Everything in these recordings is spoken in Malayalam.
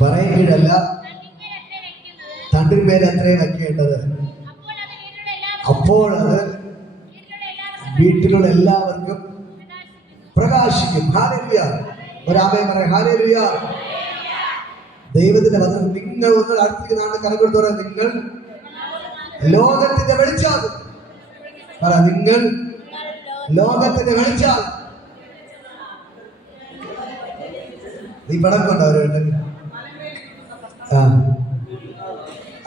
പറയുകയല്ല, തണ്ടിന്മേൽ അത്രയും വയ്ക്കേണ്ടത്. അപ്പോൾ അത് വീട്ടിലുള്ള എല്ലാവർക്കും പ്രകാശിക്കും. ഹല്ലേലൂയ. ഒരാമേൻ പറയും. ഹല്ലേലൂയ. ദൈവത്തിന്റെ വചനം നിങ്ങൾ ഒന്ന് അടുത്തേക്ക് നാളെ കരകൊടുത്തു പറയാം, നിങ്ങൾ ലോകത്തിന്റെ വെളിച്ചാകും. പറ, നിങ്ങൾ ലോകത്തിന്റെ വെളിച്ചാകും. നീ പടക്കുണ്ടോ അവരുണ്ട്? ആ,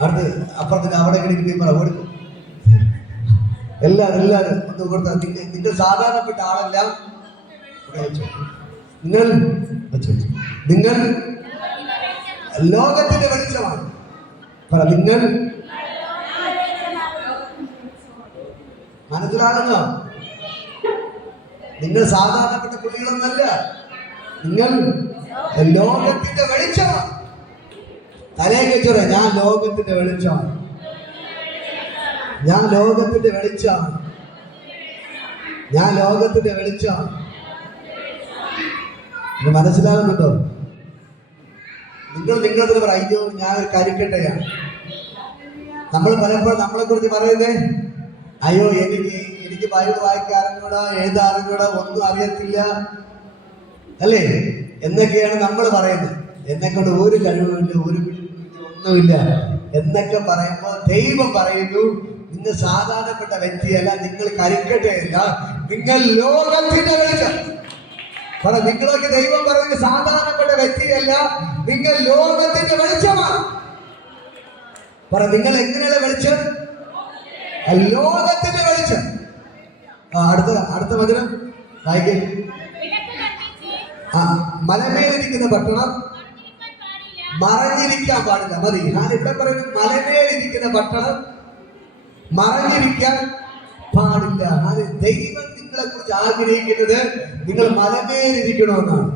അടുത്ത് അപ്പുറത്തിന് അവിടെ കിടക്കുന്ന പറ കൊടുക്കും. എല്ലാരും ഒന്ന് കൊടുത്ത നിങ്ങൾ സാധാരണപ്പെട്ട ആളല്ല. നിങ്ങൾ ലോകത്തിന്റെ വെളിച്ചമാണ്. പറ, നിങ്ങൾ മനസ്സിലാകുന്നോ? നിങ്ങൾ സാധാരണപ്പെട്ട കുട്ടികളൊന്നല്ല, നിങ്ങൾ ലോകത്തിന്റെ വെളിച്ചമാണ്. തലേക്ക് വെച്ചോറ, ഞാൻ ലോകത്തിന്റെ വെളിച്ചമാണ്, ഞാൻ ലോകത്തിന്റെ വെളിച്ചമാണ്, ഞാൻ ലോകത്തിന്റെ വെളിച്ചമാണ്. ഇത് മനസ്സിലാകുന്നുണ്ടോ? നിങ്ങളതിന് പറ, അയ്യോ ഞാൻ കരിക്കട്ടയാണ്. നമ്മൾ പലപ്പോഴും നമ്മളെ കുറിച്ച് പറയുന്നേ, അയ്യോ എനിക്ക് ബൈബിൾ വായിക്കാൻ അറിഞ്ഞൂടാ, എഴുതാറിഞ്ഞൂടാ, ഒന്നും അറിയത്തില്ല അല്ലേ എന്നൊക്കെയാണ് നമ്മൾ പറയുന്നത്. എന്നെക്കൊണ്ട് ഒരു കഴിവുമില്ല, ഒരു ഒന്നുമില്ല എന്നൊക്കെ പറയുമ്പോൾ ദൈവം പറയുന്നു, നിങ്ങൾ സാധാരണപ്പെട്ട വ്യക്തിയല്ല, നിങ്ങൾ കരിക്കട്ടയല്ല, നിങ്ങൾ ലോകത്തിന്റെ വെളിച്ചം. പറ, നിങ്ങളൊക്കെ ദൈവം പറയുന്നത് സാധാരണപ്പെട്ട വ്യക്തിയല്ല, നിങ്ങൾ ലോകത്തിന്റെ വെളിച്ചമാണ്. പറ, നിങ്ങൾ എങ്ങനെയുള്ള വെളിച്ചം? ലോകത്തിന്റെ വെളിച്ചം. അടുത്ത വചനം വായിക്കും. മലമേലിരിക്കുന്ന പട്ടണം മറഞ്ഞിരിക്കാൻ പാടില്ല. മതി. ഞാൻ ഇവിടെ പറയുന്നത് മലമേലിരിക്കുന്ന പട്ടണം മറഞ്ഞിരിക്കാൻ പാടില്ല. അത് ദൈവം നിങ്ങളെ കുറിച്ച് ആഗ്രഹിക്കുന്നത് നിങ്ങൾ മലമേലിരിക്കണമെന്നാണ്.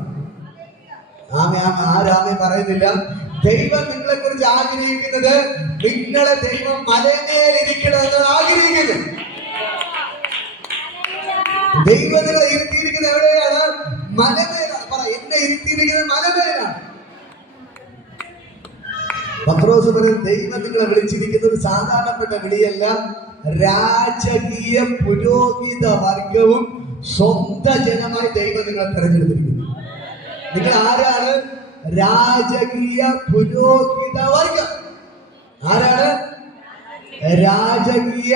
ആരാമേ പറയുന്നില്ല. ദൈവം നിങ്ങളെ കുറിച്ച് ആഗ്രഹിക്കുന്നത് നിങ്ങളെ ദൈവം മലമേലിരിക്കണമെന്നാണ് ആഗ്രഹിക്കുന്നത്. ദൈവം നിങ്ങളെ ഇരുത്തിയിരിക്കുന്നത് എവിടെയാണ്? മലമേലാണ്. പറ, എന്നെ ഇരുത്തിയിരിക്കുന്നത് മലമേലാണ്. പത്രോസ് പറയും, ദൈവം നിങ്ങളെ വിളിച്ചിരിക്കുന്നത് സാധാരണപ്പെട്ട വിളിയല്ല, രാജകീയ പുരോഹിത വർഗവും സ്വന്തം ജനമായി ദൈവം നിങ്ങളെ തെരഞ്ഞെടുത്തിരിക്കുന്നു. നിങ്ങൾ ആരാണ്? രാജകീയ പുരോഹിത വർഗം. ആരാണ്? രാജകീയ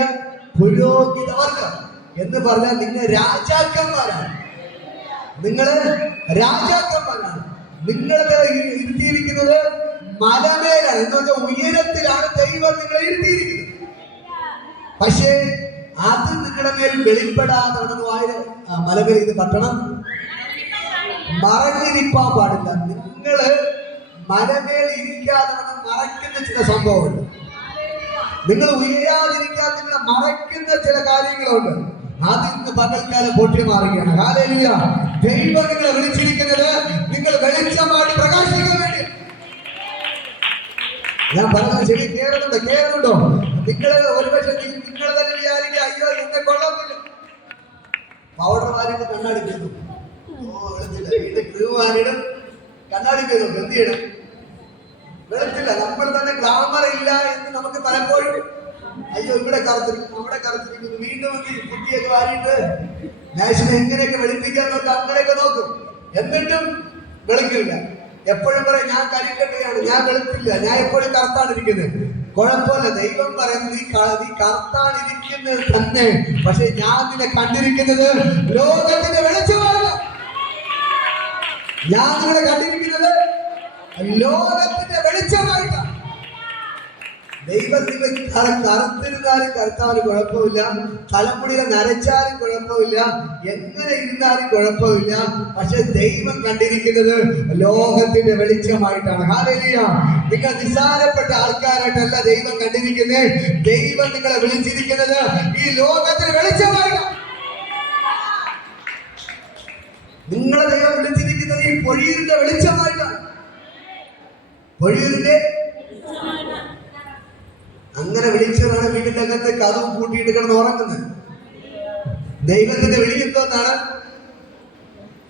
പുരോഹിത വർഗം എന്ന് പറഞ്ഞാൽ നിങ്ങൾ രാജാക്കന്മാരാണ്. നിങ്ങൾ രാജാക്കന്മാരാണ്. നിങ്ങളെ ഇരുത്തിയിരിക്കുന്നത് മലമേലാണ്, എന്ന് പറഞ്ഞാൽ ഉയരത്തിലാണ് ദൈവം നിങ്ങളെ ഇരുത്തിയിരിക്കുന്നത്. പക്ഷേ അത് നിങ്ങളുടെ മേൽ വെളിപ്പെടാതെ മലമേൽ ഇത് പട്ടണം മറഞ്ഞിരിക്കാൻ പാടില്ല. നിങ്ങള് മലമേൽ ഇരിക്കാതെ മറയ്ക്കുന്ന ചില സംഭവമുണ്ട്. നിങ്ങൾ ഉയരാതിരിക്കാൻ നിങ്ങളെ മറയ്ക്കുന്ന ചില കാര്യങ്ങളുണ്ട്. അതിന്ന് പകൽക്കാലം പൊട്ടി മാറുകയാണ്. ഹല്ലേലൂയ. ദൈവം നിങ്ങളെ വിളിച്ചിരിക്കുന്നത് നിങ്ങൾ വെളിച്ചമാടി പ്രകാശിക്കാൻ വേണ്ടി. ഞാൻ പറഞ്ഞത് ശരി കേറുന്നുണ്ടോ? നിങ്ങള് ഒരുപക്ഷെ നിങ്ങൾ തന്നെ വിചാരിക്കുക, അയ്യോ എന്നെ കൊള്ളത്തില്ല, പൗഡർ വാരിയിട്ട് കണ്ണടിക്കുന്നു, വെളുത്തില്ല, വീട്ടിൽ ക്രീം വാരിയിടും കണ്ണടിക്കുന്നു, എന്ത് ചെയ്യണം? വെളുത്തില്ല. നമ്മൾ തന്നെ ഗ്ലാമർ ഇല്ല എന്ന് നമുക്ക് പലപ്പോഴും, അയ്യോ ഇവിടെ കറുത്തിരിക്കുന്നു, അവിടെ കറുത്തിരിക്കുന്നു, വീണ്ടും കുട്ടിയൊക്കെ വാരിയിട്ട് നാഷനെ എങ്ങനെയൊക്കെ വെളുപ്പിക്കാൻ നോക്കാം, അങ്ങനെയൊക്കെ നോക്കും, എന്നിട്ടും വെളുക്കില്ല. എപ്പോഴും പറയും, ഞാൻ കരിക്കട്ടയാണ്, ഞാൻ വെളുത്തില്ല, ഞാൻ എപ്പോഴും കറുത്താണിരിക്കുന്നത്. കുഴപ്പമില്ല. ദൈവം പറയുന്നത് നീ കറുത്താണിരിക്കുന്നത് തന്നെ, പക്ഷെ ഞാൻ നിന്നെ കണ്ടിരിക്കുന്നത് ലോകത്തിന്റെ വെളിച്ചമാണ്. ഞാൻ നിങ്ങളെ കണ്ടിരിക്കുന്നത് ലോകത്തിന്റെ വെളിച്ചമായിട്ടാണ്. ദൈവത്തിന് കറുത്തിരുന്നാലും കറുത്താലും കുഴപ്പമില്ല, തലമുടിയെ നരച്ചാലും കുഴപ്പമില്ല, എങ്ങനെ ഇരുന്നാലും കുഴപ്പമില്ല, പക്ഷെ ദൈവം കണ്ടിരിക്കുന്നത് ലോകത്തിന്റെ വെളിച്ചമായിട്ടാണ്. ഹല്ലേലൂയ. നിങ്ങൾ നിസ്സാരപ്പെട്ട ആൾക്കാരായിട്ടല്ല ദൈവം കണ്ടിരിക്കുന്നത്. ദൈവം നിങ്ങളെ വിളിച്ചിരിക്കുന്നത് ഈ ലോകത്തിന് വെളിച്ചമായിട്ടാണ്. നിങ്ങളെ ദൈവം വിളിച്ചിരിക്കുന്നത് ഈ പൊഴിയൂരിന്റെ വെളിച്ചമായിട്ടാണ്. പൊഴിയൂരിന്റെ അങ്ങനെ വിളിച്ചതാണ് വീടിന്റെ അകത്ത് കഥവും കൂട്ടിയിട്ട് കിടന്ന് ഉറങ്ങുന്നത്. ദൈവത്തിന്റെ വിളിയെന്തോന്നാണ്?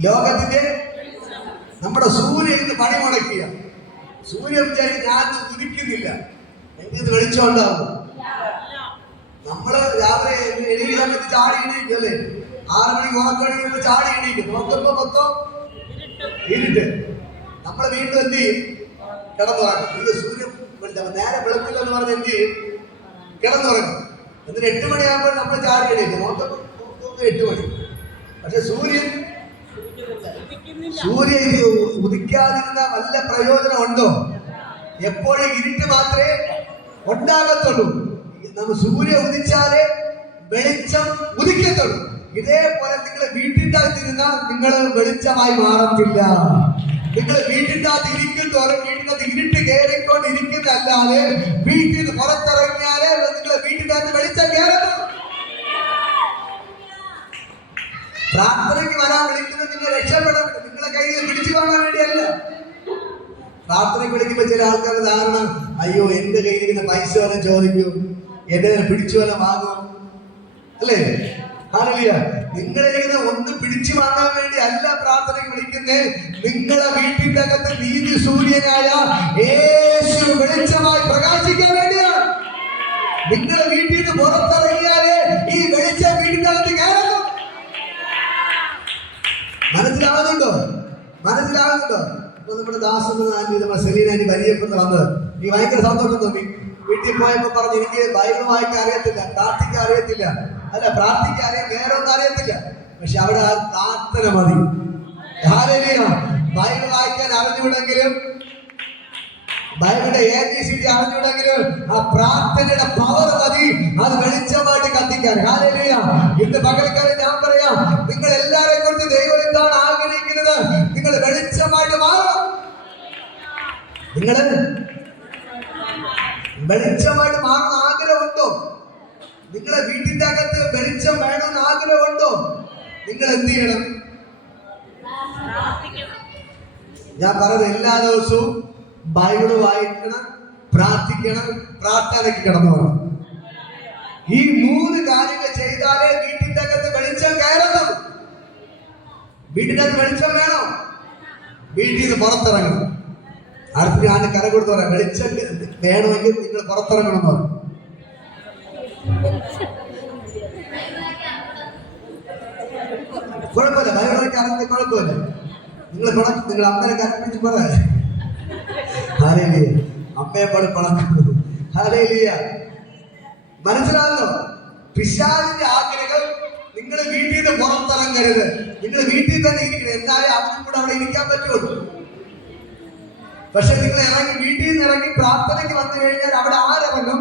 ലോകത്തിന്റെ നമ്മുടെ സൂര്യൻ ഇന്ന് പണി മുടക്കിയ സൂര്യൻ വിചാരിക്കും ഞാൻ ഉദിക്കുന്നില്ല, എങ്കിൽ വെളിച്ചം ഉണ്ടാവും. നമ്മള് രാവിലെ എണീ സമയത്ത് ചാടി എണീക്കും അല്ലേ? 6 മണിക്ക് ഉറക്കണിക്കുമ്പോ ചാടി എണീക്കും. നോക്കുമ്പോ മൊത്തം ഇരുട്ട്. നമ്മള് വീണ്ടും എന്ത് ചെയ്യും? കിടന്നുറങ്ങും. ഇത് സൂര്യൻ വെളിച്ചം നേരെ വെളുപ്പില്ലെന്ന് പറഞ്ഞ് എന്ത് ചെയ്യും? കിടന്നുറങ്ങും. എന്നിട്ട് 8 മണിയാകുമ്പോൾ നമ്മൾ ചാടി എണീക്കും. നോക്കുമ്പോ 8 മണി. പക്ഷെ സൂര്യൻ ഇത് ഉദിക്കാതിരുന്ന വല്ല പ്രയോജനം ഉണ്ടോ? എപ്പോഴും ഇരുട്ട് മാത്രമേ ഉണ്ടാകത്തുള്ളൂ. നമ്മൾ സൂര്യ ഉദിച്ചാലേ വെളിച്ചം ഉദിക്കത്തുള്ളൂ. ഇതേപോലെ നിങ്ങൾ വീട്ടിൻ്റെ അകത്തിരുന്ന നിങ്ങൾ വെളിച്ചമായി മാറത്തില്ല. നിങ്ങൾ വീട്ടിൻ്റെ അകത്ത് ഇരിക്കുന്നവരും വീട്ടിൻ്റെ അകത്ത് ഇരുട്ട് കയറിക്കൊണ്ട് ഇരിക്കുന്നതല്ലാതെ വീട്ടിൽ നിന്ന് പുറത്തിറങ്ങിയാലേ നിങ്ങൾ വീട്ടിൻ്റെ അകത്ത് വെളിച്ചം കയറത്തുള്ളൂ. പ്രാർത്ഥനയ്ക്ക് വരാൻ വിളിക്കുന്നത് നിങ്ങൾ രക്ഷപ്പെടണം, നിങ്ങളെ കയ്യിൽ പിടിച്ചു വാങ്ങാൻ വേണ്ടിയല്ല. പ്രാർത്ഥനയ്ക്ക് വിളിക്കുമ്പോൾ ചില ആൾക്കാരുടെ ധാരണ, അയ്യോ എന്റെ കയ്യിലിരിക്കുന്ന പൈസ വരെ ചോദിക്കും, എന്റെ പിടിച്ചു വല്ല വാങ്ങും അല്ലേ? ഹല്ലേലൂയ. നിങ്ങളിരിക്കുന്ന ഒന്ന് പിടിച്ചു വാങ്ങാൻ വേണ്ടി അല്ല പ്രാർത്ഥനയ്ക്ക് വിളിക്കുന്നേ. നിങ്ങളെ വീട്ടിന്റെ അകത്ത് നീതി സൂര്യനായ യേശു വെളിച്ചമായി പ്രകാശിക്കാൻ വേണ്ടിയാണ്. നിങ്ങളെ വീട്ടിൽ നിന്ന് പുറത്തിറങ്ങിയാലേ ഈ വെളിച്ചം വീട്ടിന്റെ അകത്ത് കയറുന്നു. മനസ്സിലാവുന്നുണ്ടോ? അപ്പൊ നമ്മുടെ ദാസന്റെ നമ്മുടെ സെലീനാനി പരിചയപ്പെട്ട് വന്നത് ഈ ഭയങ്കര സന്തോഷം തോന്നി. വീട്ടിൽ പോയപ്പോ പറഞ്ഞു, എനിക്ക് ബൈബിൾ വായിക്കാൻ അറിയത്തില്ല, പ്രാർത്ഥിക്കാൻ അറിയത്തില്ല. അല്ല, പ്രാർത്ഥിക്കാൻ അറിയാം, വേറെ ഒന്നും അറിയത്തില്ല. പക്ഷെ അവിടെ ആ പ്രാർത്ഥന മതി. ഹല്ലേലൂയ. ബൈബിൾ വായിക്കാൻ അറിഞ്ഞുവിടെങ്കിലും, ബൈബിളിന്റെ ABCD അറിഞ്ഞുവിടെങ്കിലും ആ പ്രാർത്ഥനയുടെ പവർ മതി അത് വെളിച്ചമായിട്ട് കത്തിക്കാൻ. ഹല്ലേലൂയ. ഇന്ന് പകൽക്കാലം ഞാൻ പറയാം, നിങ്ങൾ എല്ലാവരെയും കുറിച്ച് ദൈവം എന്താണ് ആഗ്രഹിക്കുന്നത്? നിങ്ങൾ വെളിച്ചമായിട്ട് മാറണം. നിങ്ങൾ വെളിച്ചമായിട്ട് മാറുന്ന ആഗ്രഹമുണ്ടോ? നിങ്ങളെ വീട്ടിന്റെ അകത്ത് വെളിച്ചം വേണമെന്ന് ആഗ്രഹമുണ്ടോ? നിങ്ങൾ എന്ത് ചെയ്യണം? ഞാൻ പറഞ്ഞത് എല്ലാ ദിവസവും ബൈബിള് വായിക്കണം, പ്രാർത്ഥിക്കണം, പ്രാർത്ഥനയ്ക്ക് കിടന്നു പോകണം. ഈ 3 കാര്യങ്ങൾ ചെയ്താലേ വീട്ടിന്റെ അകത്ത് വെളിച്ചം കയറുന്നത്. വീട്ടിന്റെ അകത്ത് വെളിച്ചം വേണം, വീട്ടിൽ നിന്ന് പുറത്തിറങ്ങണം. അടുത്ത ഞാൻ കര കൊടുത്ത് പറയാം, വെളിച്ചം വേണമെങ്കിൽ നിങ്ങൾ പുറത്തിറങ്ങണം എന്ന് പറയും. കുഴപ്പമില്ല, ബൈബിളൊക്കെ അറിഞ്ഞ കുഴപ്പമില്ല. നിങ്ങൾ അമ്മനെ കരപ്പിച്ച് പറയാ. ഹല്ലേലൂയ. അമ്മയെ പോലെ പണക്കുന്നത്. ഹല്ലേലൂയ. മനസ്സിലാകുന്നോ? പിശാചിന്റെ ആഗ്രഹം നിങ്ങൾ വീട്ടിൽ നിന്ന് പുറത്തിറങ്ങരുത്, നിങ്ങൾ വീട്ടിൽ തന്നെ ഇരിക്കണം. എന്നാലേ അവനും കൂടെ അവിടെ ഇരിക്കാൻ പറ്റുള്ളൂ. പക്ഷെ നിങ്ങൾ വീട്ടിൽ നിന്ന് ഇറങ്ങി പ്രാർത്ഥനയ്ക്ക് വന്നു കഴിഞ്ഞാൽ അവിടെ ആരിറങ്ങും?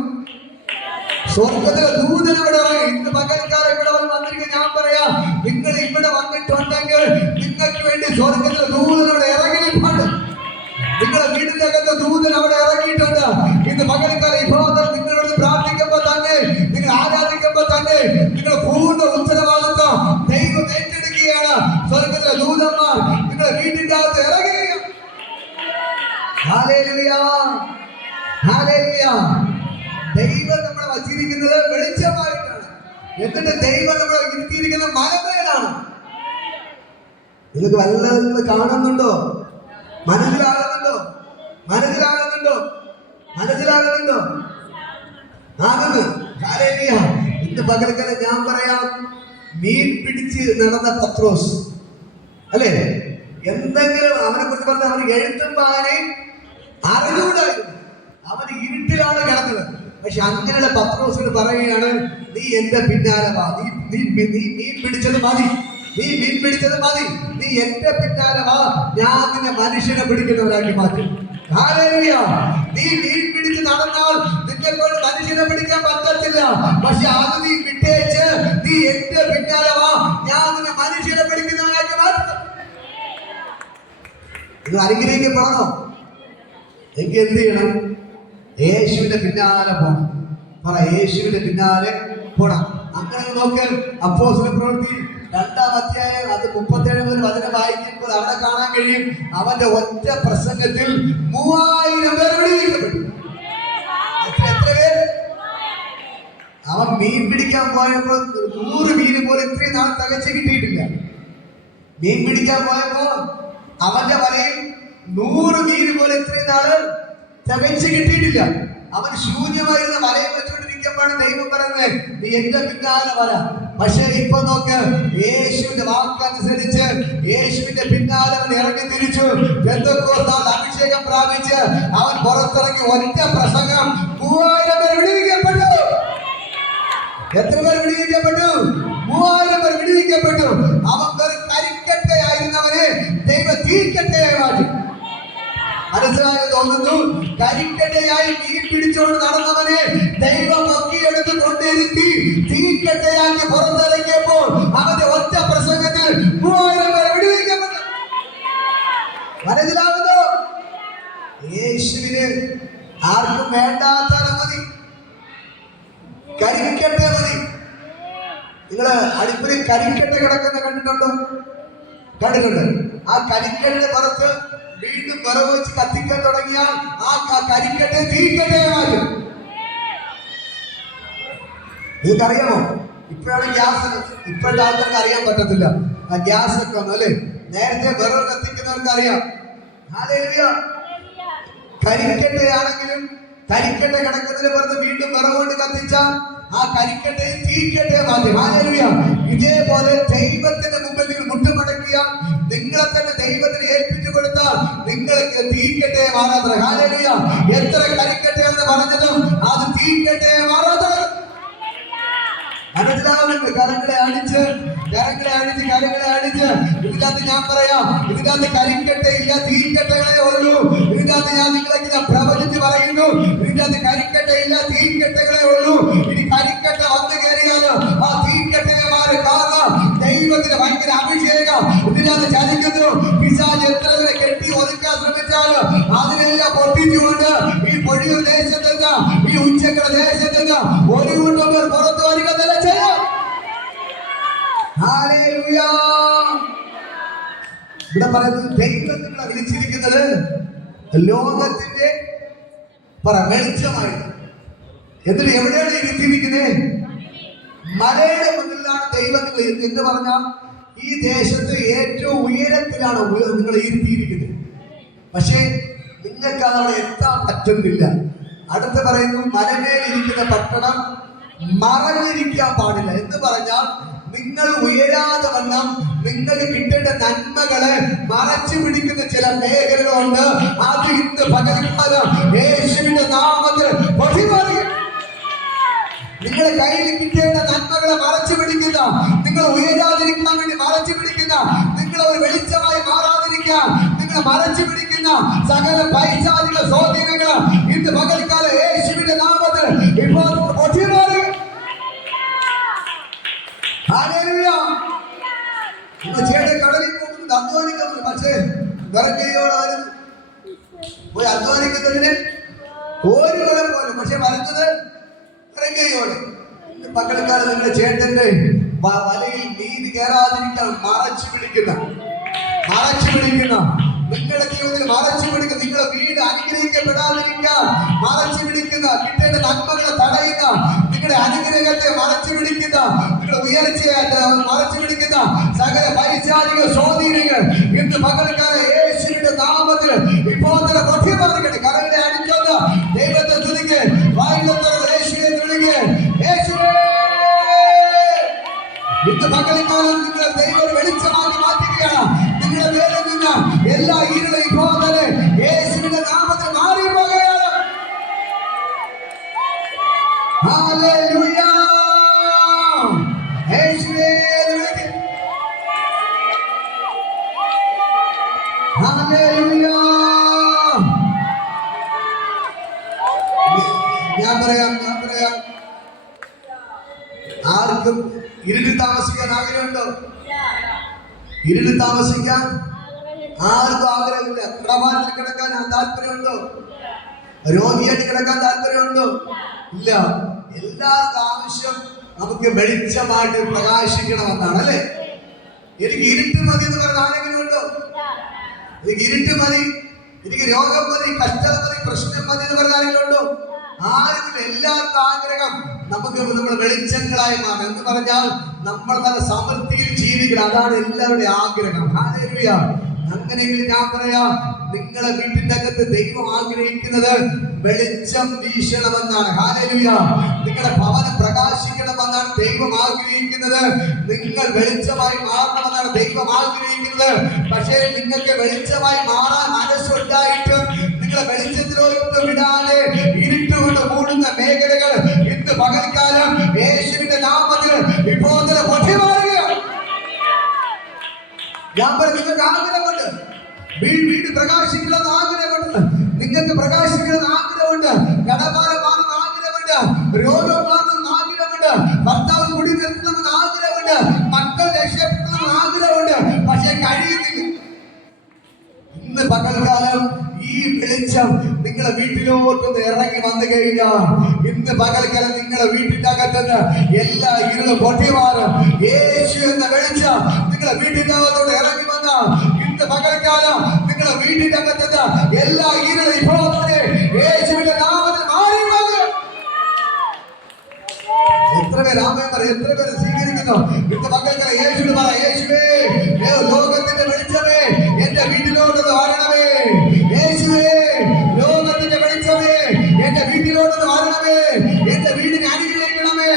സ്വർഗത്തിലെ ദൂതൻ ഇവിടെ ഇറങ്ങി. ഇന്ന് പകൽക്കാലം ഇവിടെ വന്നിരിക്കും. ഞാൻ പറയാം, നിങ്ങൾ ഇവിടെ വന്നിട്ടുണ്ടെങ്കിൽ നിങ്ങൾക്ക് വേണ്ടി സ്വർഗത്തിലെ ദൂതൻ ഇവിടെ ഇറങ്ങിയിട്ടുണ്ട്. നിങ്ങളെ വീടിന്റെ അകത്ത് ദൂതൻ അവിടെ ഇറങ്ങിയിട്ടുണ്ട്. ഇന്ന് പകൽക്കാലം ഇപ്പോൾ നിങ്ങളോട് പ്രാർത്ഥിക്കുമ്പോൾ തന്നെ, നിങ്ങൾ ആരാധിക്കുമ്പോൾ തന്നെ നിങ്ങൾ പൂർണ്ണ ഉത്തരവാദിത്വം ദൈവം ഏറ്റെടുക്കുകയാണ്. സ്വർഗത്തിലെ ദൂതന്മാർ നിങ്ങളെ വീടിന്റെ അകത്ത് ഇറങ്ങുകയാണ്. ഹല്ലേലൂയ. ഹല്ലേലൂയ. ദൈവം നമ്മളെ വച്ചിരിക്കുന്നത് വെളിച്ചമായിട്ടാണ്. എന്നിട്ട് ദൈവം നമ്മളെ ഇരുത്തിയിരിക്കുന്ന മലമേലാണ്. നിങ്ങൾക്ക് വല്ലതും കാണുന്നുണ്ടോ? മനസ്സിലാകുന്നുണ്ടോ? ആകുന്നു. ഹല്ലേലൂയ. ഇന്ന് പകൽക്കാലം ഞാൻ പറയാം, മീൻ പിടിച്ച് നടന്ന പത്രോസ് അല്ലേ, എന്തെങ്കിലും അവനെ കുറിച്ച് പറഞ്ഞ അവന് എഴുത്തും വായനയും അറിഞ്ഞുകൂടായിരുന്നു. അവന് ഇരുട്ടിലാണ് കിടന്നത്. പക്ഷെ അങ്ങനെയുള്ള പത്രോസിന് പറയുകയാണ്, നീ എന്റെ പിന്നാലെ വാ, നീ മീൻ പിടിച്ചത് മതി, നീ എന്റെ പിന്നാലെ വാ, ഞാൻ നിന്നെ മനുഷ്യനെ പിടിക്കുന്നവരാക്കി മാറ്റും. ഹല്ലേലൂയ. നീ മീൻ പിടിച്ച് നടന്നാൽ നിന്നെ കൊണ്ട് മനുഷ്യനെ പിടിക്കാൻ പറ്റത്തില്ല. പക്ഷെ അത് നീ വിട്ടേച്ച് നീ എന്റെ പിന്നാലെ വാ, ഞാൻ നിന്നെ മനുഷ്യനെ പിടിക്കുന്നവരാക്കി മാറ്റും. ഇത് അനുഗ്രഹിക്കപ്പെടണോ? എങ്കിൽ എന്ത് ചെയ്യണം? യേശുവിന്റെ പിന്നാലെ പോകണം. യേശുവിന്റെ പിന്നാലെ പോണം. അങ്ങനെ നോക്കൽ അപ്പോസ്തല പ്രവൃത്തി 2-ാം അധ്യായം അത് 37 മുതൽ വചനം വായിക്കുമ്പോൾ അവിടെ കാണാൻ കഴിയും, അവന്റെ ഒറ്റ പ്രസംഗത്തിൽ 3000 പേർ വിടുവിക്കപ്പെട്ടു. എത്ര പേര്? അവൻ മീൻ പിടിക്കാൻ പോയപ്പോൾ 100 മീൻ പോലെ ഇത്രയും നാൾ തികച്ചു കിട്ടിയിട്ടില്ല. മീൻ പിടിക്കാൻ പോയപ്പോ അവന്റെ വലയിൽ 100 മീൻ പോലെ ഇത്രയും നാള് തികച്ചു കിട്ടിയിട്ടില്ല. അവൻ ശൂന്യമായിരുന്ന വലയം വെച്ചുകൊണ്ടിരിക്കുമ്പോഴാണ് ദൈവം പറയുന്നത്, നീ എന്റെ പിന്നാലെ വര. പക്ഷേ ഇപ്പൊ നോക്ക്, യേശുവിന്റെ വാക്കനുസരിച്ച് യേശുവിന്റെ പിന്നാലെ അവൻ ഇറങ്ങി തിരിച്ചു. പെന്തക്കോസ്താൾ അഭിഷേകം പ്രാപിച്ച് അവൻ പുറത്തിറങ്ങി ഒറ്റ പ്രസംഗം 3000 പേർ വിടുവിക്കപ്പെട്ടു. എത്ര പേർ വിടുവിക്കപ്പെട്ടു? 3000 പേർ വിടുവിക്കപ്പെട്ടു. അവൻ വെറും കരിക്കട്ടയായിരുന്നവനെ ദൈവ തീക്കട്ടയായി മാറ്റി. മനസ്സിലായി തോന്നുന്നു. കരിക്കട്ടയായി മീൻ പിടിച്ചുകൊണ്ട് നടന്നവനെ ദൈവം പൊക്കിയെടുത്ത് കൊണ്ടിരുത്തി തീക്കട്ടയാക്കി പുറത്തിറങ്ങിയപ്പോൾ അവന്റെ ഒറ്റ പ്രസംഗത്തിൽ 3000 പേർ വിടുവിക്കപ്പെട്ടു. മനസ്സിലാവുന്നു? യേശുവിന് ആർക്കും വേണ്ടാത്ത മതി, കരിക്കട്ട മതി. നിങ്ങള് അടുപ്പിൽ കരിക്കട്ട കിടക്കുന്ന കണ്ടിട്ടുണ്ടോ? കണ്ടിട്ടുണ്ട്. ആ കരിക്കട്ട പുറത്ത് വീണ്ടും വിറവ് വെച്ച് കത്തിക്കാൻ തുടങ്ങിയാൽ ആ കരിക്കട്ട തീക്കട്ടയെ മാറ്റും. നിങ്ങൾക്കറിയാമോ? ഇപ്പോഴാണ് ഗ്യാസ്, ഇപ്പോഴത്തെ ആൾക്കാർക്ക് അറിയാൻ പറ്റത്തില്ല. ആ ഗ്യാസ് ഒക്കെ വന്നു അല്ലേ? നേരത്തെ വിറവ് കത്തിക്കുന്നവർക്ക് അറിയാം. കരിക്കട്ടയാണെങ്കിലും കരിക്കട്ട കിടക്കുന്നതിന് പുറത്ത് വീണ്ടും വിറവ് കൊണ്ട് കത്തിച്ചാൽ ആ കരിക്കട്ടയെ തീക്കട്ടയെ മാറ്റും. ഹല്ലേലൂയ. ഇതേപോലെ ദൈവത്തിന്റെ മുമ്പിൽ നിങ്ങൾ മുട്ടുമടക്കിയ, നിങ്ങളെ തന്നെ ദൈവത്തിന് ഏൽപ്പിച്ചു കൊടുത്താൽ നിങ്ങൾക്ക് തീക്കട്ടയെ മാറാത്ത. ഹല്ലേലൂയ. എത്ര കരിക്കട്ടയാണെന്ന് പറഞ്ഞതും അത് തീക്കട്ടയെ മാറാത്ത. മനസ്സിലാവുന്നുണ്ട്? കരങ്ങളെ അടിച്ച് ഇതിനകത്ത് ഞാൻ പറയാം, ഇതിനകത്ത് കരിക്കട്ടയില്ല, തീക്കട്ടകളെ ഉള്ളൂ. ഇതിനകത്ത് ഞാൻ നിങ്ങളെ പ്രവചിച്ച് പറയുന്നു, ഇതിനകത്ത് കരിക്കട്ടയില്ല, തീക്കട്ടകളെ ഉള്ളൂ. ഇനി കരിക്കട്ട വന്നു കയറിയാലോ ആ തീക്കട്ടയെ മാറി. കാരണം ദൈവത്തിന് ഭയങ്കര അഭിഷേകം ഇതിനകത്ത് ചലിക്കുന്നു. പിശാച് എത്ര കെട്ടി ഒതുക്കാൻ ശ്രമിച്ചാലും അതിനെല്ലാം പൊട്ടിച്ചുകൊണ്ട് ഈ പൊഴിയൂർ ദേശത്ത് നിന്ന്, ഈ ഉച്ചക്കട ദേശത്ത് നിന്ന് ഒരു കൂട്ടം പേർ പുറത്തു വരിക തന്നെ ചെയ്യാം. ഹല്ലേലൂയ. ഇവിടെ പറയുന്നത് ദൈവം നിങ്ങളെ വിളിച്ചിരിക്കുന്നത് ലോകത്തിന്റെ വെളിച്ചമായിട്ട്. എന്നിട്ട് എവിടെയാണ് ഇരുത്തിയിരിക്കുന്നത്? മലയുടെ മുന്നിലാണ് ദൈവം എന്ന് പറഞ്ഞാൽ ഈ ദേശത്ത് ഏറ്റവും ഉയരത്തിലാണ് നിങ്ങൾ ഇരുത്തിയിരിക്കുന്നത്. പക്ഷേ നിങ്ങൾക്ക് അതവിടെ എത്താൻ പറ്റുന്നില്ല. അടുത്ത് പറയുന്നു, മലമേലിരിക്കുന്ന പട്ടണം മറഞ്ഞിരിക്കാൻ പാടില്ല. എന്ന് പറഞ്ഞാൽ നിങ്ങൾ ഉയരാതെ വണ്ണം നിങ്ങൾക്ക് കിട്ടേണ്ട നന്മകളെ മറച്ചു പിടിക്കുന്ന ചില മേഖലകളുണ്ട്. അത് ഇന്ന് പകൽക്കാലം യേശുവിന്റെ നാമത്തിൽ പൊട്ടിമാറുക. നിങ്ങളുടെ കയ്യിൽ കിട്ടേണ്ട നന്മകളെ മറച്ചു പിടിക്കുന്ന, നിങ്ങൾ ഉയരാതിരിക്കാൻ വേണ്ടി മറച്ചു പിടിക്കുന്ന, നിങ്ങൾ ഒരു വെളിച്ചമായി മാറാതിരിക്കാൻ നിങ്ങൾ മറച്ചു പിടിക്കുന്ന സകല പൈശാചിക സ്വാധീനങ്ങൾ ഇന്ന് പകൽക്കാലം യേശുവിന്റെ നാമത്തിൽ ഇപ്പോൾ പൊട്ടിമാറുക. ചേട്ടൻ കടലിൽ പോകുന്നത് അധ്വാനിക്കുന്നത്, പക്ഷേ വിറകയോടെ പോയി അധ്വാനിക്കുന്നതിന് ഒരു കൊല്ലം പോലും, പക്ഷെ വരുന്നത് വിറകയോടെ. പകൽക്കാലം നിങ്ങളുടെ ചേട്ടന്റെ വലയിൽ നീതി കയറാതിരിക്കാൻ മറച്ചു പിടിക്കുന്ന നിങ്ങളുടെ ജീവിതത്തിൽ മറച്ചു പിടിക്കുന്ന, നിങ്ങളുടെ വീട് അനുഗ്രഹിക്കപ്പെടാതിരിക്കാൻ മറച്ചു പിടിക്കുന്ന, കിട്ടേണ്ട നന്മകളെ തടയുന്ന, നിങ്ങളുടെ അനുഗ്രഹത്തെ മറച്ചു പിടിക്കുന്ന, നിങ്ങളുടെ ഉയർച്ചയെ മറച്ചു പിടിക്കുന്ന സകല പൈശാചിക സ്വാധീനങ്ങൾ ഇന്ന് പകൽക്കാലം യേശുവിന്റെ നാമത്തിൽ ഇപ്പോൾ തന്നെ പൊട്ടിമാറുകയാണ്. കരങ്ങളെ അടിച്ചോന്ന് ദൈവത്തെ തുണിക്ക്, വായിലത്തുള്ളത് യേശുവെ തുണിക്ക്, യേശുവേ. ഇന്ന് പകൽക്കാലം നിങ്ങളെ ദൈവം വെളിച്ചമാക്കി മാറ്റുകയാണ്. നിങ്ങളുടെ പേരിൽ നിന്ന് എല്ലാ ഇരുളും ഇപ്പോൾ തന്നെ യേശുവിന്റെ നാമത്തിൽ മാറിപ്പോകുകയാണ്. ഹല്ലേലൂയ. യേശുവേ വിളിക്ക്. ഹല്ലേലൂയ. ഞാൻ പറയാം ആർക്കും ഇരുളിൽ താമസിക്കാൻ ആഗ്രഹമുണ്ടോ? ഇരുളിൽ താമസിക്കാൻ ആർക്കും ആഗ്രഹമില്ല. കടബാധിൽ കിടക്കാൻ താല്പര്യമുണ്ടോ? രോഗിയായിട്ട് കിടക്കാൻ താല്പര്യമുണ്ടോ? ഇല്ല. എല്ലാവർക്കും ആവശ്യം നമുക്ക് വെളിച്ചമായിട്ട് പ്രകാശിക്കണമെന്നാണ് അല്ലേ? എനിക്ക് ഇരുട്ട് മതി എന്ന് പറഞ്ഞ ആരെങ്കിലും ഉണ്ടോ? എനിക്ക് ഇരുട്ട് മതി, എനിക്ക് രോഗം മതി, കഷ്ടത മതി, പ്രശ്നം മതി എന്ന് പറഞ്ഞ ആരെങ്കിലും ഉണ്ടോ? ആർക്കും എല്ലാവർക്കും ആഗ്രഹം നമുക്ക് നമ്മൾ വെളിച്ചങ്ങളായി മാറും. എന്ന് പറഞ്ഞാൽ നമ്മൾ നല്ല സമൃദ്ധിയിൽ ജീവിക്കണം. അതാണ് എല്ലാവരുടെയും ആഗ്രഹം. ഹല്ലേലൂയ. അങ്ങനെയെങ്കിൽ ഞാൻ പറയാം, നിങ്ങളെ വീട്ടിന്റെ അകത്ത് ദൈവം ആഗ്രഹിക്കുന്നത് വെളിച്ചം വീശണമെന്നാണ്. ഹല്ലേലൂയ. നിങ്ങളുടെ ഭവനം പ്രകാശിക്കണമെന്നാണ് ദൈവം ആഗ്രഹിക്കുന്നത്. നിങ്ങൾ വെളിച്ചമായി മാറണമെന്നാണ് ദൈവം ആഗ്രഹിക്കുന്നത്. പക്ഷേ നിങ്ങൾക്ക് വെളിച്ചമായി മാറാൻ മനസ്സുണ്ടായിട്ടും നിങ്ങളെ വെളിച്ചത്തിലോട്ട് വിടാതെ ഇരുട്ടുകൊണ്ട് മൂടുന്ന മേഖലകൾ ഇന്ന് പകൽക്കാലം യേശുവിന്റെ നാമത്തിൽ വിഭോധന പൊട്ടിമാറുകയാണ്. ഞാൻ പറഞ്ഞു, നിങ്ങൾക്ക് ആഗ്രഹമുണ്ട് വീട് പ്രകാശിക്കണമെന്ന് ആഗ്രഹമുണ്ട്, നിങ്ങൾക്ക് പ്രകാശിക്കണമെന്ന് ആഗ്രഹമുണ്ട്, കടഭാരമാണെന്ന് ആഗ്രഹമുണ്ട്, രോഗം മാറുന്ന ആഗ്രഹമുണ്ട്, ഭർത്താവ് കുടി നിർത്തണമെന്ന് ആഗ്രഹമുണ്ട്, മക്കൾ രക്ഷപ്പെടുത്തണമെന്ന് ആഗ്രഹമുണ്ട്. പക്ഷെ കഴിയുന്നില്ല. ഇന്ന് പകൽക്കാലം ഈ വെളിച്ചം നിങ്ങളെ വീട്ടിലോട്ടൊന്ന് ഇറങ്ങി വന്നു കഴിഞ്ഞാൽ ഇന്ന് പകൽക്കാലം നിങ്ങളെ വീട്ടിന്റെ അകത്തുനിന്ന് എല്ലാ ഇരുളും പൊട്ടിമാറും. യേശു എന്ന വെളിച്ചം നിങ്ങളെ വീട്ടിന്റെ അകത്തോട്ട് ഇറങ്ങി വന്ന ഇന്ന് പകൽക്കാലം നിങ്ങളെ വീട്ടിന്റെ അകത്തുനിന്ന് എല്ലാ ഇരുളും ഇപ്പോൾ യേശുവിന്റെ നാമത്തിൽ മാറി മാറും. എത്ര പേര് ആമേൻ പറയും? എത്ര പേര് സ്വീകരിക്കുന്നു? ഇന്ന് പകൽക്കാലം യേശുവിന് പറ, യേശുവേ ലോകത്തിന്റെ വെളിച്ചമേ എന്റെ വീട്ടിലോട്ട് വരണമേ. യേശുവേ ലോകത്തിന്റെ വെളിച്ചമേ എന്റെ വീട്ടിലോട്ട് വരണമേ. എന്റെ വീടിനെ അനുഗ്രഹിക്കണമേ,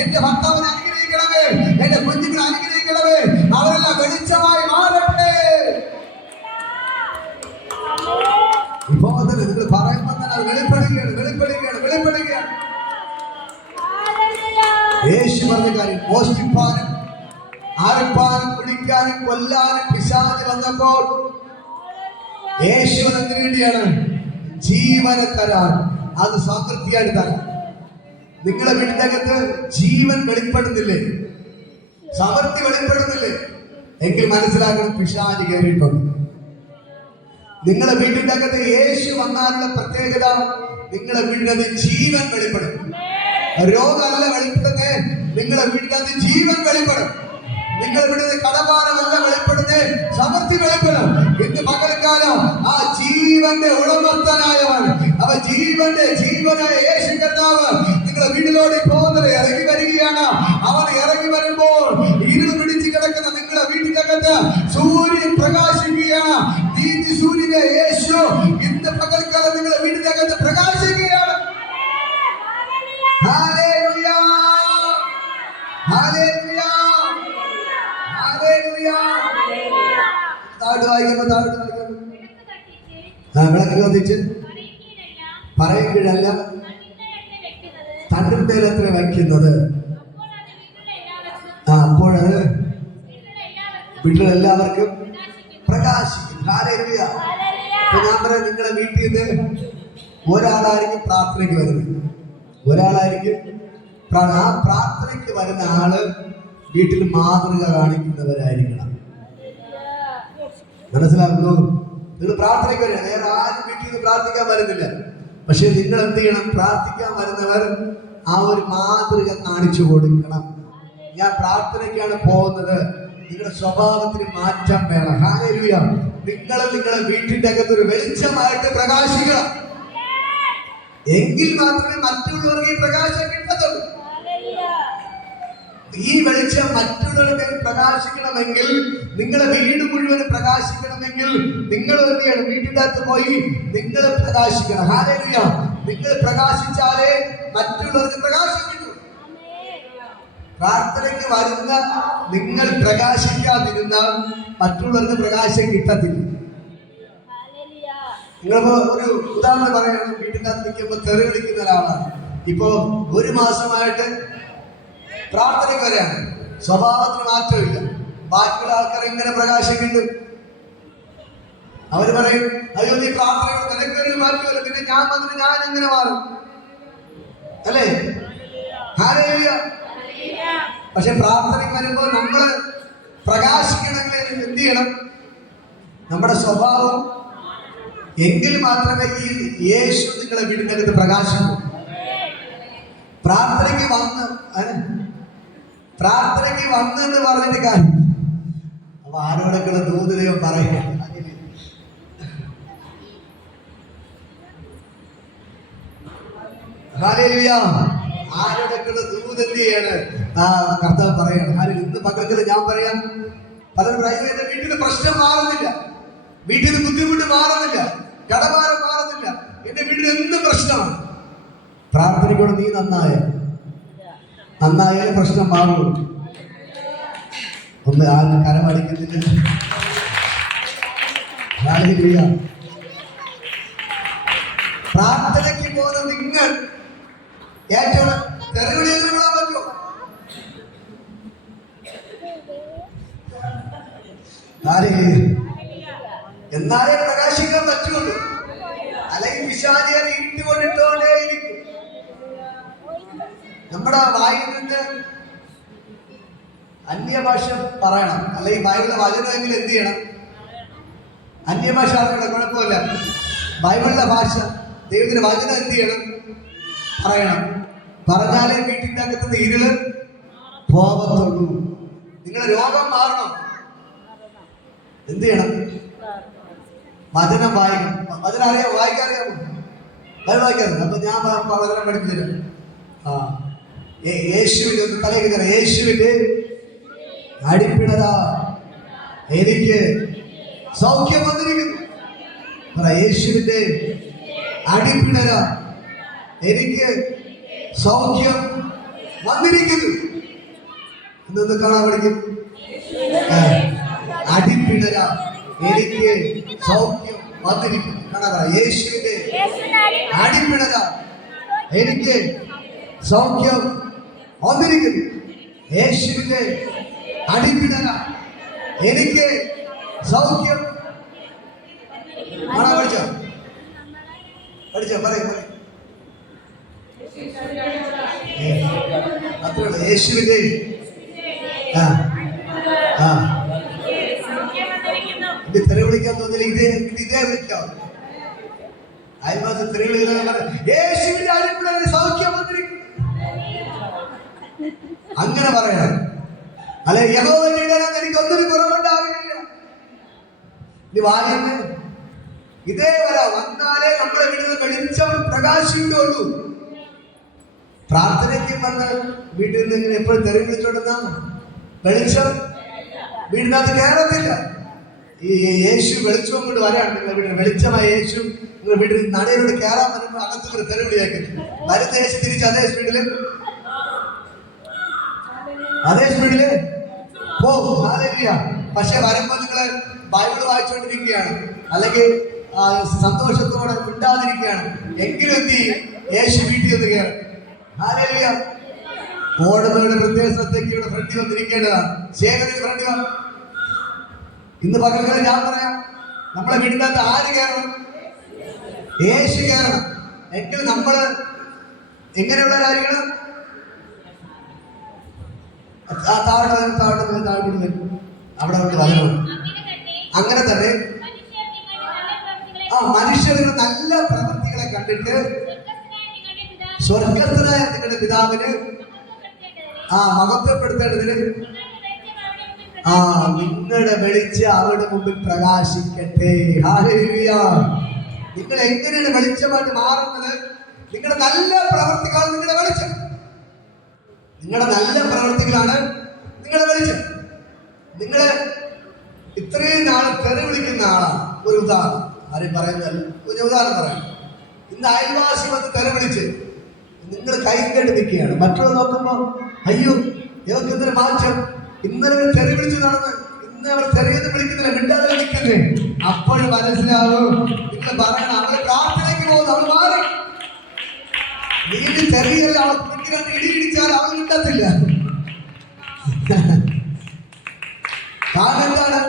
എന്റെ ഭർത്താവിനെ അനുഗ്രഹിക്കണമേ, എന്റെ കുഞ്ഞുങ്ങളെ അനുഗ്രഹിക്കണമേ. അവരെല്ലാം വെളിച്ചമായി മാറട്ടെ. ഇപ്പൊ നിങ്ങൾ പറയുമ്പോൾ തന്നെ വെളിപ്പെടുകയാണ്, വെളിപ്പെടുകയാണ്, വെളിപ്പെടുകയാണ്. യേശു പറഞ്ഞ കാര്യം, മോഷ്ടിപ്പാനും അറുപ്പാനും കുടിക്കാനും കൊല്ലാനും പിശാച് വന്നപ്പോൾ യേശു എന്തിനു വേണ്ടിയാണ്? ജീവനെ തരാൻ, അത് സമൃദ്ധിയായിട്ട് തരാൻ. നിങ്ങളെ വീടിന്റെ അകത്ത് ജീവൻ വെളിപ്പെടുന്നില്ലേ? സമൃദ്ധി വെളിപ്പെടുന്നില്ലേ? എങ്കിൽ മനസ്സിലാക്കണം, പിശാച് കയറിയിട്ടുണ്ട്. നിങ്ങളെ വീടിന്റെ അകത്ത് യേശു വന്നാലുള്ള പ്രത്യേകത, നിങ്ങളെ വീടിനകത്ത് ജീവൻ വെളിപ്പെടും. രോഗമല്ല വെളിപ്പെടുന്നേ, നിങ്ങളെ വീടിനകത്ത് ജീവൻ വെളിപ്പെടും. നിങ്ങളുടെ വീടിന്റെ കടഭാരമല്ല വെളിപ്പെടുന്നേ, സമൃദ്ധി വെളിപ്പെടും. ഇന്ന് പകൽക്കാലം ആ ജീവന്റെ ഉടമസ്ഥനായവൻ, അവ ജീവനായ യേശു കർത്താവ് നിങ്ങളെ വീട്ടിലോട്ട് പോകുന്നത് ഇറങ്ങി വരികയാണ്. അവൻ ഇറങ്ങി വരുമ്പോൾ ഇരുൾ പിടിച്ച് കിടക്കുന്ന നിങ്ങളുടെ വീട്ടിന്റെ അകത്ത് സൂര്യൻ പ്രകാശിക്കുകയാണ്. നീതി സൂര്യനെ യേശു ഇന്ന് പകൽക്കാലം നിങ്ങളുടെ വീടിന്റെ അകത്ത് പ്രകാശിക്കുകയാണ്. Hallelujah, hallelujah, hallelujah. താഴോട്ട് വായിക്കുമ്പോൾ വിളക്ക് കത്തിച്ച് പറയുകയല്ല തണ്ടിന്റെ എത്ര വയ്ക്കുന്നത്. അപ്പോഴത് വീട്ടിലെല്ലാവർക്കും പ്രകാശിക്കും. ഹല്ലേലൂയ. ഞാൻ പറയാം, നിങ്ങളെ വീട്ടിൽ നിന്ന് ഒരാളായിരിക്കും പ്രാർത്ഥനയ്ക്ക് വരുന്നത്, ഒരാളായിരിക്കും ആ പ്രാർത്ഥനയ്ക്ക് വരുന്ന ആള് വീട്ടിൽ മാതൃക കാണിക്കുന്നവരായിരിക്കണം. മനസ്സിലാക്കുന്നു? നിങ്ങൾ പ്രാർത്ഥനയ്ക്ക് വരിക, വേറെ ആരും വീട്ടിൽ നിന്ന് പ്രാർത്ഥിക്കാൻ വരുന്നില്ല. പക്ഷെ നിങ്ങൾ എന്ത് ചെയ്യണം? പ്രാർത്ഥിക്കാൻ വരുന്നവർ ആ ഒരു മാതൃക കാണിച്ചു കൊടുക്കണം. ഞാൻ പ്രാർത്ഥനയ്ക്കാണ് പോകുന്നത്, നിങ്ങളുടെ സ്വഭാവത്തിന് മാറ്റം വേണം. ഹല്ലേലൂയ. നിങ്ങളെ വീട്ടിന്റെ അകത്തൊരു വെളിച്ചമായിട്ട് പ്രകാശിക്കണം. എങ്കിൽ മാത്രമേ മറ്റുള്ളവർക്ക് ഈ പ്രകാശം കിട്ടത്തുള്ളൂ. ഈ വെളിച്ചം മറ്റുള്ളവർക്ക് പ്രകാശിക്കണമെങ്കിൽ, നിങ്ങളെ വീട് മുഴുവൻ പ്രകാശിക്കണമെങ്കിൽ നിങ്ങൾ എന്ത് ചെയ്യണം? വീട്ടിൻ്റെ അകത്ത് പോയി നിങ്ങൾ പ്രകാശിക്കണം. ഹല്ലേലൂയ. നിങ്ങൾ പ്രകാശിച്ചാലേ മറ്റുള്ളവർക്ക് പ്രകാശം കിട്ടൂ. പ്രാർത്ഥനയ്ക്ക് വരുന്ന നിങ്ങൾ പ്രകാശിക്കാതിരുന്നാൽ മറ്റുള്ളവർക്ക് പ്രകാശം കിട്ടത്തില്ല. നിങ്ങൾ ഒരു ഉദാഹരണം പറയണം. വീട്ടിനകത്ത് നിൽക്കുമ്പോൾ തെറി വിളിക്കുന്ന ഒരാളാണ്. ഇപ്പോ ഒരു മാസമായിട്ട് പ്രാർത്ഥനയ്ക്ക് വരെയാണ്, സ്വഭാവത്തിന് മാറ്റമില്ല. ബാക്കിയുള്ള ആൾക്കാർ എങ്ങനെ പ്രകാശം കിട്ടും? അവര് പറയും, അയ്യോ നീ പ്രാർത്ഥനയോട് നിനക്കൊരു മാറ്റമില്ല, പിന്നെ ഞാൻ വന്നിട്ട് ഞാൻ എങ്ങനെ മാറും? അല്ലേ? ഹല്ലേലൂയ. പക്ഷെ പ്രാർത്ഥനയ്ക്ക് വരുമ്പോൾ നമ്മള് പ്രകാശിക്കണമെങ്കിൽ എന്ത് ചെയ്യണം? നമ്മുടെ സ്വഭാവം, എങ്കിൽ മാത്രമേ ഈ യേശു നിങ്ങളെ വീടിനകത്ത് പ്രകാശിക്കും. പ്രാർത്ഥനയ്ക്ക് വന്നെന്ന് പറഞ്ഞിട്ട് കാര്യം. അപ്പൊ ആരോടൊക്കെയുള്ള ദൂതദൈവം പറയുക. ഹല്ലേലൂയ. ആരോടൊക്കെയുള്ള ദൂത് എന്ത് ചെയ്യാണ്? കർത്താവ് പറയാണ്. ഇന്ന് പകൽക്കല് ഞാൻ പറയാം, പലരും പറയുന്നത് വീട്ടിൽ പ്രശ്നം മാറുന്നില്ല. വീട്ടിൽ നിന്ന് ബുദ്ധിമുട്ട് മാറുന്നില്ല, കടഭാരം മാറുന്നില്ല, എന്റെ വീട്ടിൽ എന്ത് പ്രശ്നമാണ്? പ്രാർത്ഥനയോട് നീ നന്നായാലേ പ്രശ്നം മാറുള്ളൂ. ഒന്ന് ആരും കരമടിക്കുന്നില്ല. പ്രാർത്ഥനയ്ക്ക് പോകുന്ന നിങ്ങൾ ഏറ്റവും തെരുവിലേക്ക് വിടാൻ പറ്റുമോ? എന്നാലേ പ്രകാശിക്കാൻ പറ്റുള്ളൂ. അല്ലെങ്കിൽ പിശാചികളെ ഇട്ടുകൊണ്ടിട്ടോണ്ടേയിരിക്കും. നമ്മുടെ വായിൽ നിന്ന് അന്യഭാഷ പറയണം, അല്ലെങ്കിൽ ബൈബിളിലെ വചനമെങ്കിലും എന്ത് ചെയ്യണം? അന്യഭാഷ അറിയണം, കുഴപ്പമില്ല. ബൈബിളിലെ ഭാഷ, ദൈവത്തിന്റെ വചനം എന്ത് ചെയ്യണം? പറയണം. പറഞ്ഞാലേ വീട്ടിന്റെ അകത്തുനിന്ന് ഇരുള് പോകത്തുള്ളൂ. നിങ്ങളുടെ രോഗം മാറണം, എന്ത് ചെയ്യണം? വചനം വായിക്കണം. വചനം വായിക്കാറിയാമോ? വായിക്കാറില്ല. അപ്പൊ ഞാൻ വചനം പഠിപ്പിച്ചില്ല. യേശുവിന്റെ ഒന്ന് തലയ്ക്ക് തരാം. യേശുവിന്റെ അടിപ്പിണരാ എനിക്ക് സൗഖ്യം വന്നിരിക്കുന്നു. യേശുവിന്റെ അടിപ്പിണരാ എനിക്ക് സൗഖ്യം വന്നിരിക്കുന്നു. എന്നൊന്ന് കാണാൻ പഠിക്കും. അടിപ്പിണരാ എനിക്ക് സൗഖ്യം വന്നിരിക്കുന്നു. കാണാൻ പറ. യേശുവിന്റെ അടിപ്പിണരാ എനിക്ക് സൗഖ്യം വന്നിരിക്കുന്നു. യേശുവിന്റെ അടിപ്പിണര എനിക്ക് സൗഖ്യം. പഠിച്ചോ പറയും. അത്രയുള്ളൂ. യേശുവിന്റെ തെറി വിളിക്കാൻ തോന്നില്ല. ഇതേ വിളിക്കാം. അയൽവാസം തെറി വിളിക്കുന്ന യേശുവിന്റെ അടിപ്പിണര സൗഖ്യം വന്നിരിക്കുന്നു. അങ്ങനെ പറയാം. അല്ലെ യഹോവയുടെ ഇടയിൽ എനിക്കൊന്നിനും കുറവുണ്ടാവില്ല. ഇതേ വന്നാലേ നമ്മുടെ വീട്ടിൽ വെളിച്ചം പ്രകാശിക്കുള്ളൂ. പ്രാർത്ഥനയ്ക്ക് വന്ന് വീട്ടിൽ നിന്ന് ഇങ്ങനെ എപ്പോഴും തെറി വിളിച്ചോണ്ടെന്നാ വെളിച്ചം വീടിനകത്ത് കയറത്തില്ല. ഈ യേശു വെളിച്ചം കൊണ്ട് വരാണ് നിങ്ങളുടെ വീട്ടിൽ. വെളിച്ചമായ യേശു നിങ്ങളുടെ വീട്ടിൽ നടയിലൂടെ കയറാൻ വരുമ്പോൾ അകത്ത് തെറി വിളിയാക്കുന്നു. വരുന്ന യേശു തിരിച്ച് അതേ സ്പീഡില് പോകും. പക്ഷെ വരുമ്പോ നിങ്ങള് ബൈബിൾ വായിച്ചുകൊണ്ടിരിക്കുകയാണ്, അല്ലെങ്കിൽ സന്തോഷത്തോടെ മിണ്ടാതിരിക്കുകയാണ്, എങ്കിലും എന്ത് ചെയ്യും? യേശു വീട്ടിൽ ഒന്ന് കയറും. ഓടുന്നവരുടെ പ്രത്യേക ശ്രദ്ധയ്ക്ക് ഇവിടെ ഫ്രണ്ടിൽ വന്നിരിക്കേണ്ടതാണ്. ശേഖരന് ഫ്രണ്ടിൽ വന്നു. ഇന്ന് പകൽക്കാലം ഞാൻ പറയാം, നമ്മളെ വീടിനകത്ത് ആര് കയറണം? യേശു കയറണം. എങ്കിൽ നമ്മള് എങ്ങനെയുള്ളവരായിരിക്കണം? താഴോട്ട് അവിടെ വരണം. അങ്ങനെ തന്നെ മനുഷ്യരുടെ നല്ല പ്രവൃത്തികളെ കണ്ടിട്ട് സ്വർഗസ്ഥനായ നിങ്ങളുടെ പിതാവിന് മഹത്വപ്പെടുത്തേണ്ടതിന് നിങ്ങളുടെ വെളിച്ചം അവരുടെ മുമ്പിൽ പ്രകാശിക്കട്ടെ. ഹല്ലേലൂയ. നിങ്ങൾ എങ്ങനെയാണ് വെളിച്ചമായിട്ട് മാറുന്നത്? നിങ്ങളുടെ നല്ല പ്രവൃത്തികളാണ് നിങ്ങളുടെ വെളിച്ചം. നിങ്ങളുടെ നല്ല പ്രവൃത്തികളാണ് നിങ്ങളുടെ വെളിച്ചം. നിങ്ങള് ഇത്രയും നാളെ തെറി വിളിക്കുന്ന ആളാണ്. ഒരു ഉദാഹരണം ആരും പറയുന്നതല്ല, ഒരു ഉദാഹരണം പറയാം. ഇന്ന് അയൽവാസി വന്ന് തെറി വിളിച്ച് നിങ്ങൾ കൈ കെട്ടി നിൽക്കുകയാണ്. മറ്റുള്ള നോക്കുമ്പോ അയ്യോ ഇവർക്ക് എന്തൊരു മാറ്റം, ഇന്നലെ തെറി വിളിച്ചു നടന്ന് ഇന്ന് അവർ തെറിയെന്ന് വിളിക്കുന്നില്ല, മിണ്ടാതെ നിൽക്കുന്നേ. അപ്പോഴും മനസ്സിലാവും നിങ്ങൾ പറയണം അവരെ പ്രാർത്ഥനയ്ക്ക് പോകുന്നു, അവൾ മാറി. വീട്ടിൽ തെറിയല്ല, അവൾ ഇടി ഇടിച്ചാൽ അവൾ കിട്ടത്തില്ല. കാരണം എന്താണ്?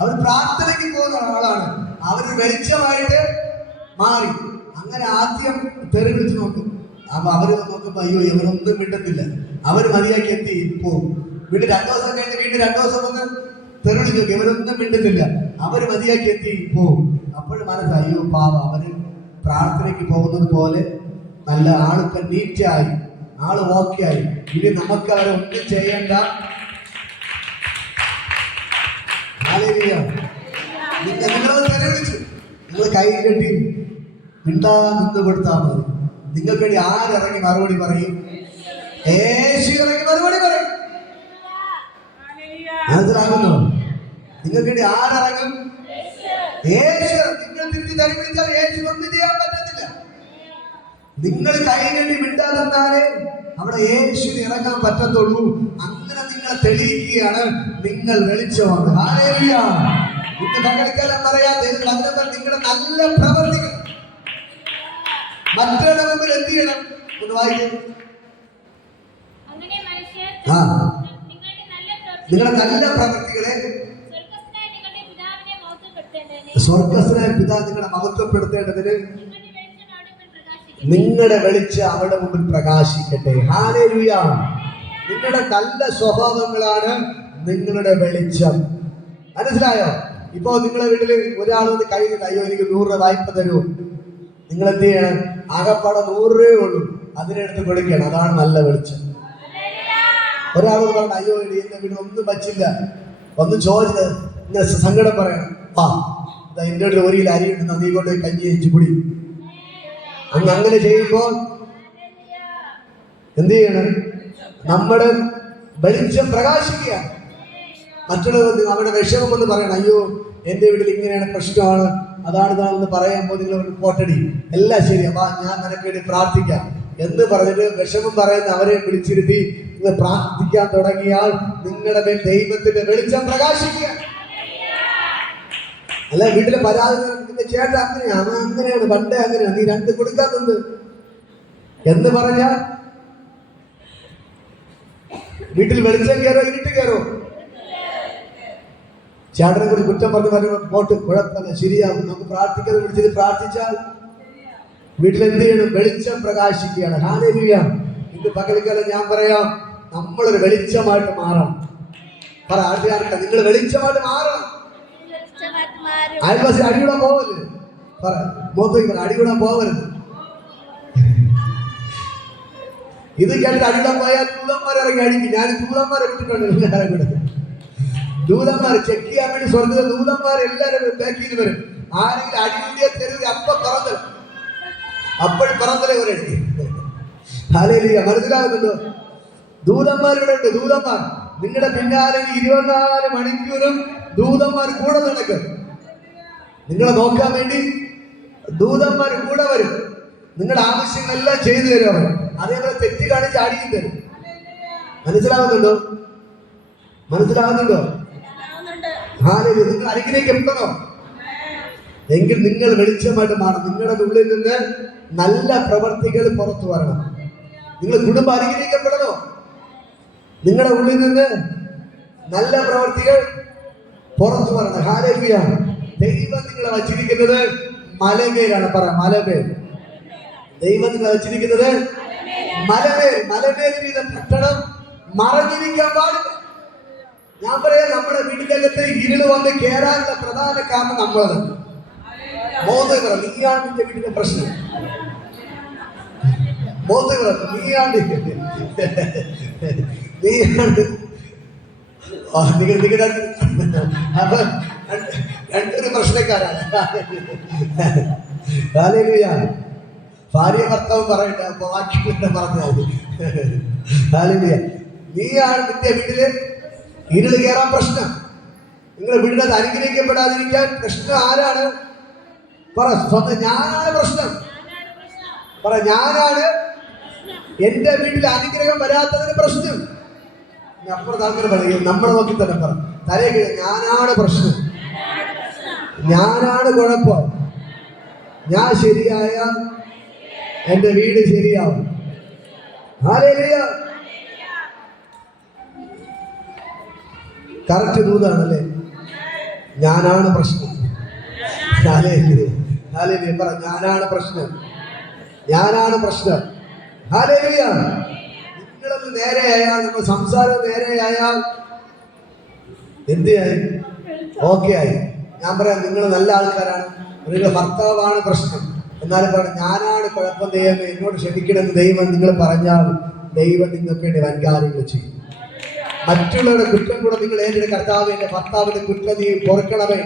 അവർ പ്രാർത്ഥനയ്ക്ക് പോകുന്ന ആളാണ്. അവർ വെളിച്ചമായിട്ട് മാറി. അങ്ങനെ ആദ്യം തെറി വിളിച്ച് നോക്കും. അപ്പൊ അവര് നോക്കുമ്പോ അയ്യോ ഇവരൊന്നും മിണ്ടത്തില്ല, അവര് മതിയാക്കി എത്തി പോകും. വീട്ടിൽ 2 ദിവസം കഴിഞ്ഞ് വീണ്ടും 2 ദിവസം വന്ന് തെറി വിളിച്ച് നോക്കി, ഇവരൊന്നും മിണ്ടുന്നില്ല, അവര് മതിയാക്കി എത്തി പോകും. അപ്പോഴും മനസ്സിലായി അയ്യോ പാവ, അവര് പ്രാർത്ഥനയ്ക്ക് പോകുന്നത് പോലെ നല്ല ആൾക്ക് നീറ്റായി, ആള് ഓക്കെ ആയി. ഇനി നമുക്ക് അവരെ ഒന്നും ചെയ്യണ്ട. നിങ്ങളത് തെറി വിളിച്ചു, നിങ്ങൾ കൈ കെട്ടി മിണ്ടാതെ നിന്ന് കൊടുത്താൽ മതി. നിങ്ങൾക്ക് വേണ്ടി ആരിറങ്ങി മറുപടി പറയും? യേശു ഇറങ്ങി മറുപടി പറയും. മനസ്സിലാകുന്നു? നിങ്ങൾക്ക് വേണ്ടി ആരിറങ്ങും? യേശു നിങ്ങൾ തിരിഞ്ഞ് ധരിപ്പിച്ചാൽ യേശു ഒന്നും ചെയ്യാൻ പറ്റത്തില്ല. നിങ്ങൾ കൈ കണ്ടി വിട്ടാലെന്നാലേ അവിടെ യേശുവിന് ഇറങ്ങാൻ പറ്റത്തുള്ളൂ. അങ്ങനെ നിങ്ങളെ തെളിയിക്കുകയാണ് നിങ്ങൾ വെളിച്ചമാണ്. ഹല്ലേലൂയ. ഇന്ന് പകൽക്കാലം പറയാം നിങ്ങളുടെ നല്ല പ്രവർത്തികൾ മറ്റുള്ള മുമ്പിൽ എന്ത് ചെയ്യണം? ഒന്ന് വായിക്കും. നിങ്ങളുടെ നല്ല പ്രവർത്തികളെ സ്വർഗസ്ഥനായ പിതാവ് നിങ്ങളെ മഹത്വപ്പെടുത്തേണ്ടതിന് നിങ്ങളുടെ വെളിച്ചം അവരുടെ മുമ്പിൽ പ്രകാശിക്കട്ടെ. ഹല്ലേലൂയ. നിങ്ങളുടെ നല്ല സ്വഭാവങ്ങളാണ് നിങ്ങളുടെ വെളിച്ചം. മനസ്സിലായോ? ഇപ്പോ നിങ്ങളുടെ വീട്ടിൽ ഒരാളൊന്ന് കൈ അയ്യോ എനിക്ക് 100 രൂപ വായ്പ തരുമോ? നിങ്ങൾ എന്ത് ചെയ്യണം? ആകപ്പാടെ 100 രൂപയേ ഉള്ളൂ, അതിനെടുത്ത് കൊടുക്കണം. അതാണ് നല്ല വെളിച്ചം. ഒരാളോട് പറഞ്ഞു അയ്യോ എന്റെ വീട് ഒന്നും വച്ചില്ല, ഒന്നും ചോദിച്ചത് ഇങ്ങനെ സങ്കടം പറയണം. എന്റെ വീട്ടിൽ 1 കിലോ അരി ഉണ്ട്, നീ കൊണ്ട് കഞ്ഞി വെച്ച് കുടി. അങ്ങനെ ചെയ്യുമ്പോൾ എന്ത് ചെയ്യണം? നമ്മുടെ വെളിച്ചം പ്രകാശിക്കുക. മറ്റുള്ളവർ അവരുടെ വിഷമം എന്ന് പറയണം. അയ്യോ എന്റെ വീട്ടിൽ ഇങ്ങനെയാണ്, പ്രശ്നമാണ്, അതാണ് ഇതാണെന്ന് പറയുമ്പോൾ നിങ്ങൾ പോട്ടടി എല്ലാം ശരി, അപ്പൊ ഞാൻ നിനക്ക് വേണ്ടി പ്രാർത്ഥിക്കാം എന്ന് പറഞ്ഞിട്ട് വിഷമം പറയുന്ന അവരെ വിളിച്ചിരുത്തി നിങ്ങൾ പ്രാർത്ഥിക്കാൻ തുടങ്ങിയാൽ നിങ്ങളുടെ മേൽ ദൈവത്തിന്റെ വെളിച്ചം പ്രകാശിക്കുക. അല്ല വീട്ടിലെ പരാതി ചേട്ടൻ അങ്ങനെയാണ്, അങ്ങനെയാണ്, പണ്ടേ അങ്ങനെയാണ്, നീ 2 കൊടുക്കാത്തുണ്ട് എന്ന് പറഞ്ഞാൽ വീട്ടിൽ വെളിച്ചം കയറോ ഇരുട്ട് കയറോ? ചേട്ടനെ കൂടി കുറ്റം പറഞ്ഞു പറയുമ്പോൾ പോട്ട് കുഴപ്പമില്ല, ശരിയാവും, നമുക്ക് പ്രാർത്ഥിക്കാതെ വിളിച്ചിട്ട് പ്രാർത്ഥിച്ചാൽ വീട്ടിലെന്ത് ചെയ്യണം? വെളിച്ചം പ്രകാശിക്കുകയാണ്. ഹല്ലേലൂയ. ഇന്ന് പകൽക്കാലം ഞാൻ പറയാം, നമ്മളൊരു വെളിച്ചമായിട്ട് മാറണം. പറ ആദ്യമായിട്ട് നിങ്ങൾ വെളിച്ചമായിട്ട് മാറണം. അയൽവാസി അടികൂടാൻ പോവല്ലേ? പറ മോത്തേക്ക് പറ, അടികൂടാൻ പോവരുത്. ഇത് കേട്ടിട്ട് അടികൂടാൻ പോയാൽ ദൂതന്മാരെ ഇറങ്ങി അടിക്കും. ഞാൻ ദൂതന്മാരെ വിട്ടിട്ടുണ്ട് എല്ലാവരും കൂടെ. ദൂതന്മാർ ചെക്ക് ചെയ്യാൻ വേണ്ടി സ്വർഗത്തിൽ ദൂതന്മാർ എല്ലാവരും ബാക്ക് ചെയ്ത് വരും. ആരെങ്കിലും അടികൂടിയ തെരുവ് അപ്പോൾ പറന്തലേ ഒരടി. ഹല്ലേലൂയ. മനസ്സിലാകുന്നുണ്ടോ? ദൂതന്മാരുടെ ഉണ്ട്. ദൂതന്മാർ നിങ്ങളുടെ പിന്നാലെ 24 മണിക്കൂറും ദൂതന്മാർ കൂടെ നടക്കും. നിങ്ങളെ നോക്കാൻ വേണ്ടി ദൂതന്മാർ കൂടെ വരും. നിങ്ങളുടെ ആവശ്യങ്ങളെല്ലാം ചെയ്തു തരും അവർ. അതേപോലെ തെറ്റ് കാണിച്ച് അടിയും തരും. മനസ്സിലാകുന്നുണ്ടോ? മനസ്സിലാകുന്നുണ്ടോ? ഹല്ലേലൂയ. നിങ്ങൾ അനുഗ്രഹിക്കപ്പെടണോ എങ്കിൽ നിങ്ങൾ വെളിച്ചമായിട്ട് മാറണം. നിങ്ങളുടെ ഉള്ളിൽ നിന്ന് നല്ല പ്രവർത്തികൾ പുറത്തു വരണം. നിങ്ങൾ കുടുംബം അനുഗ്രഹിക്കപ്പെടണോ? നിങ്ങളുടെ ഉള്ളിൽ നിന്ന് നല്ല പ്രവർത്തികൾ പുറത്തു വരണം. ഹല്ലേലൂയ. ദൈവം നിങ്ങളെ വച്ചിരിക്കുന്നത് മലമേലാണ്. പറ മലമേൽ. ദൈവം നിങ്ങളെ വച്ചിരിക്കുന്നത് മലമേൽ. മലമേൽ പട്ടണം മറഞ്ഞിരിക്കാൻ പാടില്ല. ഞാൻ പറയാം, നമ്മുടെ വീട്ടിലകത്ത് ഇരുള് വന്ന് കയറാനുള്ള പ്രധാന കാരണം നമ്മളാണ്. മോദകർ നീയാണ് നിന്റെ വീട്ടിലെ പ്രശ്നം. മോദകർ നീയാണ് അപ്പൊ രണ്ടൊരു പ്രശ്നക്കാരാണ്. ഹല്ലേലൂയ. ഭാര്യ ഭർത്താവ് പറയട്ടെ, അപ്പൊ ബാക്കി പറഞ്ഞാൽ ഹല്ലേലൂയ. നീയാണ് നിന്റെ വീട്ടില് ഇരുള് കയറാൻ പ്രശ്നം. നിങ്ങളുടെ വീടിനകത്ത് അനുഗ്രഹിക്കപ്പെടാതിരിക്കാൻ പ്രശ്നം ആരാണ്? പറ സ്വന്തം. ഞാനാണ് പ്രശ്നം. പറ ഞാനാണ് എന്റെ വീട്ടിൽ അനുഗ്രഹം വരാത്തതിന് പ്രശ്നം. അപ്പുറത്ത് ആൾക്കാർ പറയും, നമ്മുടെ നോക്കി തന്നെ പറ തലേ കീഴ് ഞാനാണ് പ്രശ്നം, ഞാനാണ് കുഴപ്പം. ഞാൻ ശരിയായ എന്റെ വീട് ശരിയാവും. ഹല്ലേലൂയ. കറക്റ്റ് ദൂതാണല്ലേ? ഞാനാണ് പ്രശ്നം. ഹല്ലേലൂയ. ഹല്ലേലൂയ. പറ ഞാനാണ് പ്രശ്നം, ഞാനാണ് പ്രശ്നം. ഹല്ലേലൂയ. നിങ്ങളൊന്ന് നേരെയായാൽ, നമ്മൾ സംസാരം നേരെയായാൽ എന്ത് ആയി? ഓക്കെ ആയി. ഞാൻ പറയാം, നിങ്ങൾ നല്ല ആൾക്കാരാണ്, നിങ്ങളുടെ ഭർത്താവാണ് പ്രശ്നം, എന്നാലും പറയാം ഞാനാണ് കുഴപ്പം, ദൈവം എന്നോട് ക്ഷമിക്കണമെന്ന് ദൈവം നിങ്ങൾ പറഞ്ഞാൽ ദൈവം നിങ്ങൾക്ക് വേണ്ടി വൻകാര്യങ്ങൾ ചെയ്യും. മറ്റുള്ളവരുടെ കുറ്റം കൂടെ നിങ്ങൾ ഏറ്റെടുക്കുക. കർത്താവ് എന്റെ ഭർത്താവിന്റെ കുറ്റം നീ പൊറുക്കണമേ,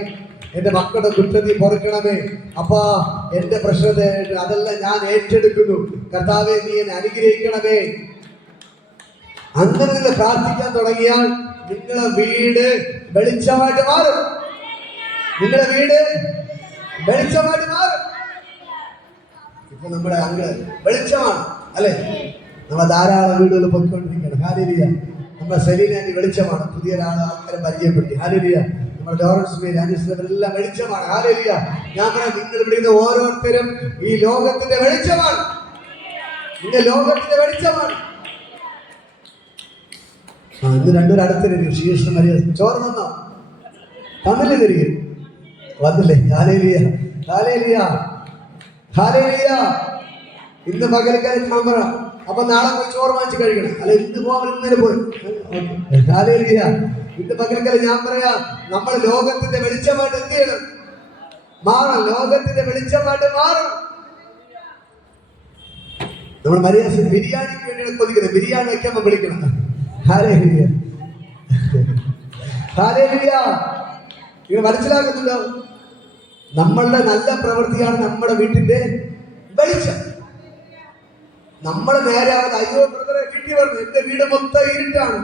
എന്റെ മക്കളുടെ കുറ്റം നീ പൊറുക്കണമേ, അപ്പാ എന്റെ പ്രശ്നത്തെ അതെല്ലാം ഞാൻ ഏറ്റെടുക്കുന്നു, കർത്താവെ നീ എന്നെ അനുഗ്രഹിക്കണമേ. അങ്ങനെ നിങ്ങൾ പ്രാർത്ഥിക്കാൻ തുടങ്ങിയാൽ നിങ്ങളുടെ വീട് വെളിച്ചമായിട്ട് മാറും. നിങ്ങളുടെ വീട് വെളിച്ചമായിട്ട് മാറും. ഇപ്പൊ നമ്മുടെ അങ്ങ് വെളിച്ചമാണ് അല്ലെ. നമ്മളെ ധാരാളം വീടുകൾ പൊയ്ക്കൊണ്ടിരിക്കുകയാണ്. ഹല്ലേലൂയ. നമ്മുടെ സെലീനാന്റി വെളിച്ചമാണ്. പുതിയൊരാളെ ആൾക്കാരെ പരിചയപ്പെടുത്തി. ഹല്ലേലൂയ. നമ്മുടെ ലോറൻസ് മേരി അനുസരിച്ചവരെല്ലാം വെളിച്ചമാണ്. ഹല്ലേലൂയ. ഞാൻ പറയാം, നിങ്ങൾ ഇവിടെ ഓരോരുത്തരും ഈ ലോകത്തിന്റെ വെളിച്ചമാണ്. നിങ്ങൾ ലോകത്തിന്റെ വെളിച്ചമാണ്. ഇന്ന് രണ്ടുപേരും അടുത്തിരിക്കും. ശ്രീകൃഷ്ണ മരിയ ചോറ് വന്നോ? തന്നില്ലേ തിരികെ വന്നില്ലേ? ഹല്ലേലൂയ. ഹല്ലേലൂയ. ഹല്ലേലൂയ. ഇന്ന് പകൽക്കാലം ക്യാമറ. അപ്പൊ നാളെ പോയി ചോറ് വാങ്ങിച്ച് കഴിക്കണം. അല്ല, ഇന്ന് പോകാൻ ഇന്നലെ പോയി. ഹല്ലേലൂയ. ഇന്ന് പകൽക്കാലം ഞാൻ പറയാം, നമ്മൾ ലോകത്തിന്റെ വെളിച്ചമായിട്ട് എന്ത് ചെയ്യണം? മാറണം. ലോകത്തിന്റെ വെളിച്ചമായിട്ട് മാറണം. നമ്മൾ മര്യാദ ബിരിയാണിക്ക് വേണ്ടിയാണ് കൊതിക്കുന്നത്. ബിരിയാണി വയ്ക്കാൻ വിളിക്കണം. ഹല്ലേലൂയ. ഹല്ലേലൂയ. നിങ്ങൾ മനസ്സിലാക്കുന്നുണ്ടോ? നമ്മളുടെ നല്ല പ്രവൃത്തിയാണ് നമ്മുടെ വീട്ടിന്റെ വെളിച്ചം. നമ്മൾ നേരെ അയ്യോ ബ്രദറെ വീട്ടിൽ പറഞ്ഞു, എന്റെ വീട് മൊത്തം ഇരുട്ടാണ്,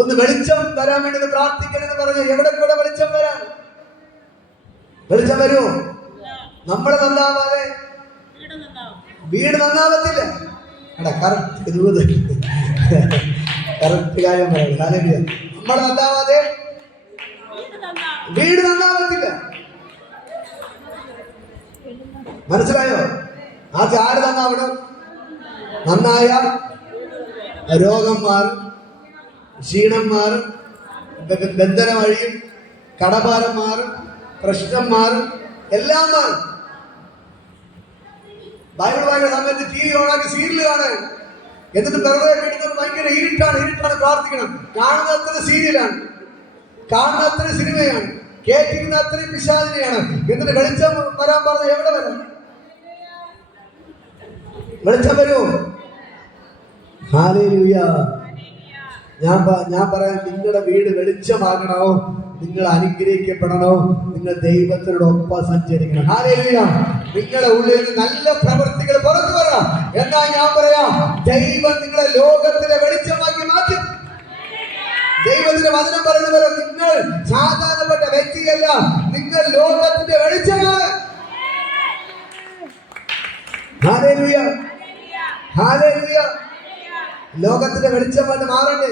ഒന്ന് വെളിച്ചം വരാൻ വേണ്ടി പ്രാർത്ഥിക്കണമെന്ന് പറഞ്ഞു. എവിടെ കൂടെ വെളിച്ചം വരാൻ? വെളിച്ചം വരുമോ? നമ്മൾ നന്നാവാതെ വീട് നന്നാവത്തില്ല. കറക്റ്റ് കാര്യം പറയുന്നത്. ഹല്ലേലൂയ. നമ്മൾ നന്നാവാതെ വീട് നന്നാവത്തില്ല. മനസ്സിലായോ? ആര് നന്നാവണം? നന്നായ രോഗം മാറും, ക്ഷീണം മാറും, ബന്ധനം അഴിയും, കടഭാരം മാറും, പ്രശ്നം മാറും, എല്ലാം മാറും. ബൈബിൾ വായിക്കുന്ന സമയത്ത് TV ഓണാക്കി സീരിയൽ കാണാൻ, എന്നിട്ട് വെറുതെ കിട്ടുന്നത് ഭയങ്കര ഇരുട്ടാണ് പ്രാർത്ഥിക്കണം. കാണുന്ന അത്ര സീരിയലാണ്, കാണുന്ന അത്ര സിനിമയാണ്, കേൾക്കുന്ന അത്രയും പിശാചിനെയാണ്. എന്നിട്ട് വെളിച്ചം വരാൻ പറഞ്ഞ എവിടെ വരാം? വെളിച്ചം വരുമോ? ഹല്ലേലൂയ. ഞാൻ പറയാം, നിങ്ങളുടെ വീട് വെളിച്ചമാകണോ? നിങ്ങൾ അനുഗ്രഹിക്കപ്പെടണോ? നിങ്ങൾ ദൈവത്തിനോടൊപ്പം സഞ്ചരിക്കണം. ഹല്ലേലൂയ. നിങ്ങളുടെ ഉള്ളിൽ നല്ല പ്രവൃത്തികൾ പുറത്തു വരണം. എന്നാൽ ഞാൻ പറയാം, ദൈവം നിങ്ങളെ ലോകത്തിലെ വെളിച്ചമാക്കി മാറ്റും. ദൈവത്തിന്റെ വചനം പറയുന്നവരെ നിങ്ങൾ സാധാരണപ്പെട്ട വ്യക്തിയല്ല, നിങ്ങൾ ലോകത്തിന്റെ വെളിച്ചമാണ്. ഹല്ലേലൂയ. ഹല്ലേലൂയ. ലോകത്തിന്റെ വെളിച്ചമായിട്ട് മാറണ്ടേ?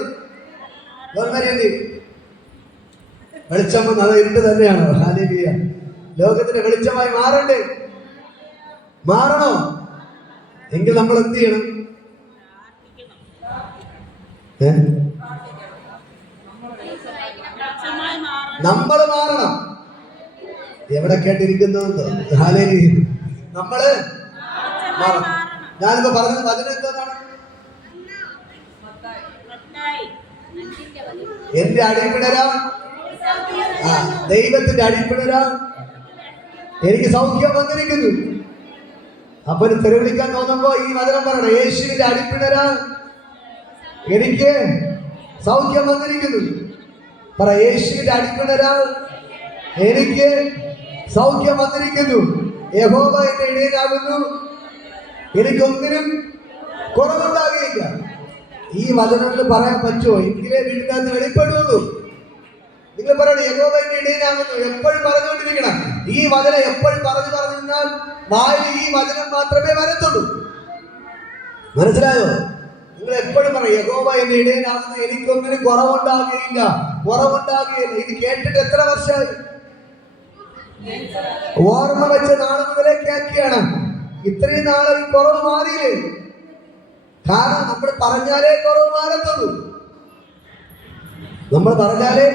വെളിച്ചം അത് ഇരുട്ട് തന്നെയാണോ? ഹല്ലേലൂയ. ലോകത്തിന്റെ വെളിച്ചമായി മാറണ്ടേ? മാറണോ? എങ്കിൽ നമ്മൾ എന്ത് ചെയ്യണം? നമ്മൾ മാറണം. എവിടെ കേട്ടിരിക്കുന്നത്? ഹല്ലേലൂയ. നമ്മള് മാറണം. ഞാനിപ്പോ പറഞ്ഞത് വചനം എന്താണ്? എന്റെ അടിപ്പിടരാ, ദൈവത്തിന്റെ അടിപ്പിടരാ, എനിക്ക് സൗഖ്യം വന്നിരിക്കുന്നു. അപ്പൊ തെറി വിളിക്കാൻ തോന്നുമ്പോ ഈ വചനം പറയണം, യേശുവിന്റെ അടിപ്പിടരാ, എനിക്ക് സൗഖ്യം വന്നിരിക്കുന്നു. പറ, യേശുവിന്റെ അടിപ്പിടരാ, എനിക്ക് സൗഖ്യം വന്നിരിക്കുന്നു. യഹോവ എന്റെ ഇടയനാകുന്നു, എനിക്കൊന്നിനും കുറവുണ്ടാകുകയില്ല. ഈ വചനങ്ങൾ പറയാൻ പറ്റുമോ? എങ്കിലേ വീട്ടിനകത്ത് വെളിപ്പെടുള്ളൂ. നിങ്ങൾ പറയണം, യഹോവ എന്റെ ഇടയനാകുന്നു. എപ്പോഴും പറഞ്ഞുകൊണ്ടിരിക്കണം. ഈ വചനം എപ്പോഴും പറഞ്ഞിരുന്നാൽ വായിൽ ഈ വചനം മാത്രമേ വരത്തുള്ളൂ. മനസ്സിലായോ? നിങ്ങൾ എപ്പോഴും പറയും, യഹോവ എന്റെ ഇടയനാകുന്നു, എനിക്കൊന്നിനും കുറവുണ്ടാകുകയില്ല. ഇത് കേട്ടിട്ട് എത്ര വർഷമായി? ഓർമ്മ വെച്ച നാൾ മുതലേ കേൾക്കുകയാണ്. ഇത്രയും നാളെ ഈ കുറവ് മാറിയില്ലേ? കാരണം നമ്മൾ പറഞ്ഞാലേ കുറവ് മാറത്തുള്ളൂ. നമ്മൾ പറഞ്ഞാലേ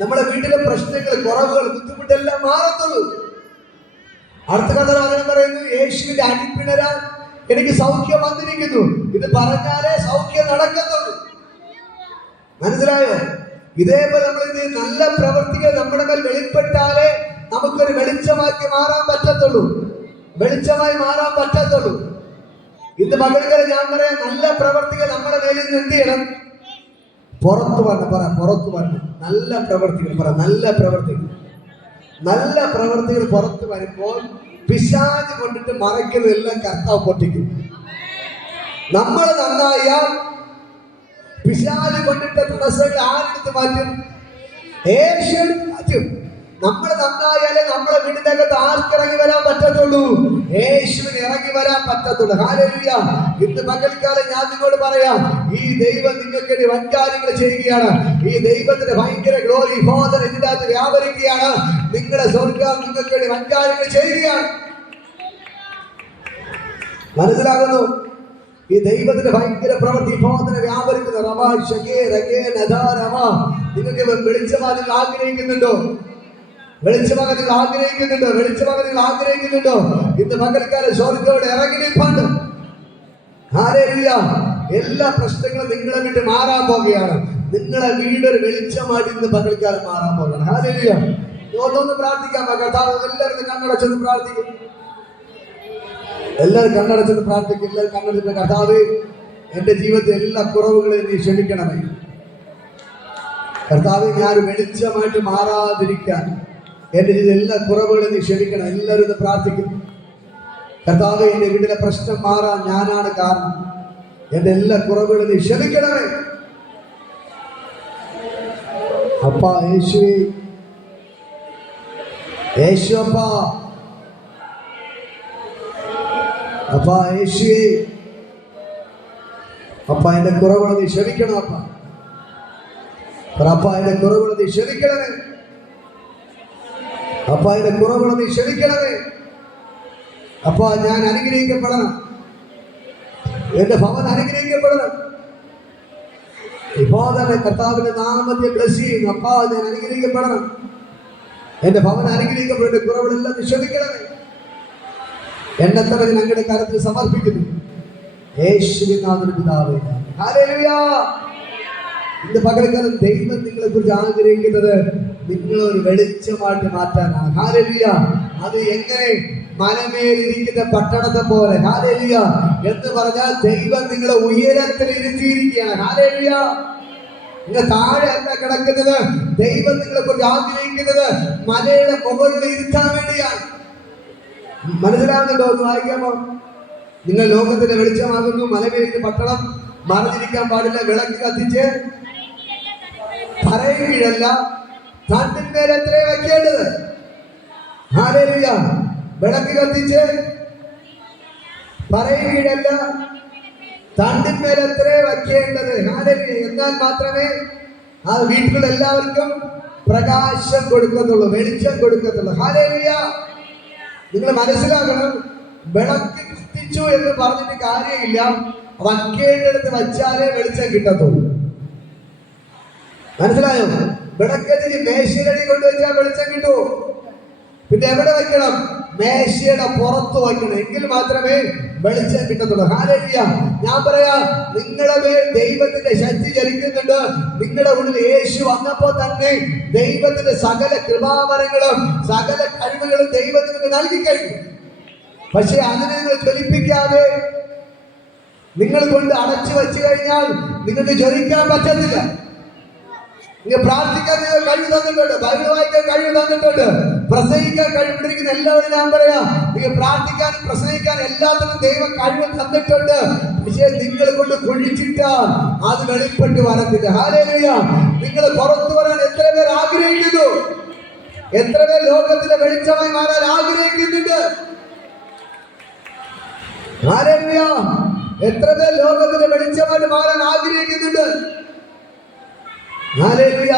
നമ്മുടെ വീട്ടിലെ പ്രശ്നങ്ങൾ, കുറവുകൾ, ബുദ്ധിമുട്ടെല്ലാം മാറത്തുള്ളൂ. അടുത്ത കഥ വചനം പറയുന്നു, യേശുവിന്റെ അടിപ്പിണരാൻ എനിക്ക് സൗഖ്യം വന്നിരിക്കുന്നു. ഇത് പറഞ്ഞാലേ സൗഖ്യം നടക്കത്തുള്ളൂ. മനസ്സിലായോ? ഇതേപോലെ നമ്മൾ ഇത് നല്ല പ്രവൃത്തികൾ നമ്മുടെ മേൽ വെളിപ്പെട്ടാലേ നമുക്കൊരു വെളിച്ചമാക്കി മാറാൻ പറ്റത്തുള്ളൂ. വെളിച്ചമായി മാറാൻ പറ്റത്തുള്ളൂ. ഇന്ന് മകൾക്കാരെ ഞാൻ പറയാം, നല്ല പ്രവർത്തികൾ നമ്മുടെ മേലിൽ നിന്ന് എന്ത് ചെയ്യണം? പുറത്തു വരണം. പറ, പുറത്തു വരണം. നല്ല പ്രവർത്തികൾ. പറ, നല്ല പ്രവർത്തികൾ. നല്ല പ്രവർത്തികൾ പുറത്തു വരുമ്പോൾ പിശാച് കൊണ്ടിട്ട് മറയ്ക്കുന്നതെല്ലാം കർത്താവ് പൊട്ടിക്കും. നമ്മൾ നന്നായാൽ പിശാച് കൊണ്ടിട്ട് തടസ്സങ്ങൾ ആരെടുത്ത് മാറ്റും? യേശു മാറ്റും. നമ്മൾ നന്നായാലേ നമ്മളെ വീടിനകത്ത് ആർക്കിറങ്ങി വരാൻ പറ്റത്തുള്ളൂ? യേശുവിന് ഇറങ്ങി വരാൻ പറ്റത്തുള്ളൂ. ഹല്ലേലൂയ. ഇന്ന് പകൽക്കാലം ഞാൻ നിങ്ങളോട് പറയാം, ഈ ദൈവം നിങ്ങൾക്ക് വേണ്ടി വൻകാര്യങ്ങൾ ചെയ്യുകയാണ്. ഈ ദൈവത്തിന്റെ ഭയങ്കര ഗ്ലോറി ബോധന ഇതിനകത്ത് വ്യാപരിക്കുകയാണ്. നിങ്ങളുടെ സ്വർഗ്ഗം നിങ്ങൾക്ക് വേണ്ടി വൻകാര്യങ്ങൾ ചെയ്യുകയാണ്. മനസ്സിലാകുന്നു? ഈ ദൈവത്തിന്റെ ഭയങ്കര പ്രവൃത്തി ബോധന വ്യാപരിക്കുന്ന നിങ്ങൾക്ക് വെളിച്ചമാകാൻ നിങ്ങൾ ആഗ്രഹിക്കുന്നുണ്ടോ? വെളിച്ചമാകാൻ നിങ്ങൾ ആഗ്രഹിക്കുന്നുണ്ടോ? വെളിച്ചമാകാൻ നിങ്ങൾ ആഗ്രഹിക്കുന്നുണ്ടോ? ഇന്ന് പകൽക്കാലം സ്വർഗ്ഗത്തോടെ ഇറങ്ങി നിൽപ്പുണ്ട്. ഹല്ലേലൂയ. എല്ലാ പ്രശ്നങ്ങളും നിങ്ങളെ വിട്ട് മാറാൻ പോകുകയാണ്. നിങ്ങളെ വീടൊരു വെളിച്ചമായിട്ട് ഇന്ന് പകൽക്കാലം മാറാൻ പോകുകയാണ്. ഹല്ലേലൂയ. ഒന്ന് പ്രാർത്ഥിക്കാൻ കർത്താവ് എല്ലാവരും കണ്ണടച്ചൊന്ന് പ്രാർത്ഥിക്കും. എല്ലാവരും കണ്ണടച്ചൊന്ന് പ്രാർത്ഥിക്കും. എല്ലാവരും കണ്ണടച്ചിട്ട്, കർത്താവേ, എന്റെ ജീവിതത്തിൽ എല്ലാ കുറവുകളെയും നീ ക്ഷമിക്കണമേ. കർത്താവേ, ഞാൻ വെളിച്ചമായിട്ട് മാറാതിരിക്കാൻ എന്റെ ജീവിതത്തിൽ എല്ലാ കുറവുകളും നീ ക്ഷമിക്കണം. എല്ലാവരും ഒന്ന് പ്രാർത്ഥിക്കും. കർത്താവേ, എന്റെ വീട്ടിലെ പ്രശ്നം മാറാൻ ഞാനാണ് കാരണം. എന്റെ എല്ലാ കുറവുകളും നീ ക്ഷമിക്കണമേ. അപ്പാ യേശുവേ, യേശു അപ്പാ, അപ്പാ യേശുവേ, അപ്പാ എന്റെ കുറവുകൾ നീ ക്ഷമിക്കണം. അപ്പാ എന്റെ കുറവുകൾ നീ ക്ഷമിക്കണമേ. അപ്പാ എന്റെ കുറവുകൾ നീ ക്ഷമിക്കണമേ. അപ്പാ ഞാൻ അനുഗ്രഹിക്കപ്പെടണം. എന്റെ ഭവൻ അനുഗ്രഹിക്കപ്പെടണം. ഇപ്പോൾ തന്നെ കർത്താവിന്റെ നാമത്തെ ബ്ലസ് ചെയ്യുന്നു. അപ്പാ ഞാൻ അനുഗ്രഹിക്കപ്പെടണം. എന്റെ ഭവൻ അനുഗ്രഹിക്കപ്പെടും. എന്റെ കുറവുകളെല്ലാം നീ ക്ഷമിക്കണമേ. എന്നെ തന്നെ ഞാൻ അങ്ങയുടെ കരത്തിൽ സമർപ്പിക്കുന്നു. യേശുവിൻ നാമത്തിൽ പിതാവേ. ഹല്ലേലൂയ. ഇന്ന് പകൽക്കാലം ദൈവം നിങ്ങളെ കുറിച്ച് ആഗ്രഹിക്കുന്നത് നിങ്ങളൊരു വെളിച്ചമായിട്ട് മാറ്റാനാണ്. ഹല്ലേലൂയ. അത് എങ്ങനെ? മലമേലിരിക്കുന്ന പട്ടണത്തെ പോലെ. ഹല്ലേലൂയ. എന്ന് പറഞ്ഞാൽ ദൈവം നിങ്ങളെ ഉയരത്തിൽ ഇരുത്തിയിരിക്കുകയാണ്. ഹല്ലേലൂയ. നിങ്ങൾ താഴെ അല്ല കിടക്കുന്നത്. ദൈവം നിങ്ങളെ കുറിച്ച് ആഗ്രഹിക്കുന്നത് മലയുടെ മുകളിൽ ഇരുത്താൻ വേണ്ടിയാണ്. മനസ്സിലാവുന്നുണ്ടോ? ഒന്ന് വായിക്കാമോ? നിങ്ങൾ ലോകത്തിന്റെ വെളിച്ചമാകുന്നു. മലമേലിരിക്കുന്ന പട്ടണം മറഞ്ഞിരിക്കാൻ പാടില്ല. വിളക്ക് കത്തിച്ച് തറയിൽ കീഴല്ല, തണ്ടിന്മേൽ എത്രേ വയ്ക്കേണ്ടത്. ഹല്ലേലൂയ. വിളക്ക് കത്തിച്ച് തറയിൽ കീഴല്ല, തണ്ടിന്മേൽ എത്രേ വയ്ക്കേണ്ടത്. ഹല്ലേലൂയ. എന്നാൽ മാത്രമേ ആ വീട്ടിലുള്ള എല്ലാവർക്കും പ്രകാശം കൊടുക്കത്തുള്ളൂ, വെളിച്ചം കൊടുക്കത്തുള്ളൂ. ഹല്ലേലൂയ. നിങ്ങൾ മനസ്സിലാക്കണം, വിളക്ക് കത്തിച്ചു എന്ന് പറഞ്ഞിട്ട് കാര്യമില്ല. വയ്ക്കേണ്ടടുത്ത് വച്ചാലേ വെളിച്ചം കിട്ടത്തുള്ളൂ. മനസ്സിലായോ? വിളക്കത്തിന് മേശയിലടി കൊണ്ടുവച്ചാൽ വെളിച്ചം കിട്ടൂ. പിന്നെ എവിടെ വയ്ക്കണം? മേശയുടെ പുറത്ത് വയ്ക്കണം. എങ്കിൽ മാത്രമേ വെളിച്ചം കിട്ടത്തുള്ളൂ. ഹല്ലേലൂയ. ഞാൻ പറയാ, നിങ്ങളുടെ മേൽ ദൈവത്തിന്റെ ശക്തി ചലിക്കുന്നുണ്ട്. നിങ്ങളുടെ ഉള്ളിൽ യേശു വന്നപ്പോൾ തന്നെ ദൈവത്തിന്റെ സകല കൃപാവരങ്ങളും സകല കഴിവുകളും ദൈവത്തിന് നൽകി കഴിഞ്ഞു. പക്ഷെ അതിനെ നിങ്ങൾ ജ്വലിപ്പിക്കാതെ നിങ്ങൾ കൊണ്ട് അടച്ചു വെച്ചു കഴിഞ്ഞാൽ നിങ്ങൾക്ക് ജ്വലിക്കാൻ പറ്റത്തില്ല. നിങ്ങൾ പ്രാർത്ഥിക്കാൻ നിങ്ങൾ കഴിവ് തന്നിട്ടുണ്ട്, ബൈബിൾ വായിക്കാൻ കഴിവ് തന്നിട്ടുണ്ട്, പ്രസംഗിക്കാൻ കഴിവിട്ടിരിക്കുന്ന എല്ലാവരും ഞാൻ പറയാം, നിങ്ങൾ പ്രാർത്ഥിക്കാനും പ്രസംഗിക്കാനും എല്ലാത്തിനും ദൈവം കഴിവ് തന്നിട്ടുണ്ട്. പക്ഷേ നിങ്ങൾ കൊണ്ട് കുഴിച്ചിട്ടാൽ അത് വെളിപ്പെട്ട് വരത്തില്ല. ഹല്ലേലൂയ. നിങ്ങൾ പുറത്തു വരാൻ എത്ര പേർ ആഗ്രഹിക്കുന്നു? എത്ര പേർ ലോകത്തിന്റെ വെളിച്ചമായി മാറാൻ ആഗ്രഹിക്കുന്നുണ്ട്? ഹല്ലേലൂയ. എത്ര പേർ ലോകത്തിന്റെ വെളിച്ചമായിട്ട് മാറാൻ ആഗ്രഹിക്കുന്നുണ്ട്? ഹല്ലേലൂയ.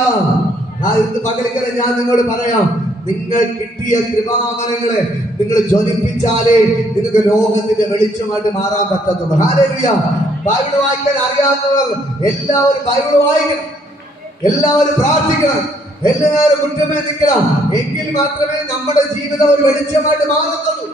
ഇന്ന് പകൽക്കാലം ഞാൻ നിങ്ങളോട് പറയാം, നിങ്ങൾ കിട്ടിയ കൃപാവരങ്ങളെ നിങ്ങൾ ജ്വലിപ്പിച്ചാലേ നിങ്ങൾക്ക് ലോകത്തിന്റെ വെളിച്ചമായിട്ട് മാറാൻ പറ്റത്തുള്ളൂ. ഹല്ലേലൂയ. ബൈബിൾ വായിക്കാൻ അറിയാവുന്നവർ എല്ലാവരും ബൈബിൾ വായിക്കണം, എല്ലാവരും പ്രാർത്ഥിക്കണം, എല്ലാവരും കുറ്റമേ നിൽക്കണം. എങ്കിൽ മാത്രമേ നമ്മുടെ ജീവിതം ഒരു വെളിച്ചമായിട്ട് മാറത്തുള്ളൂ.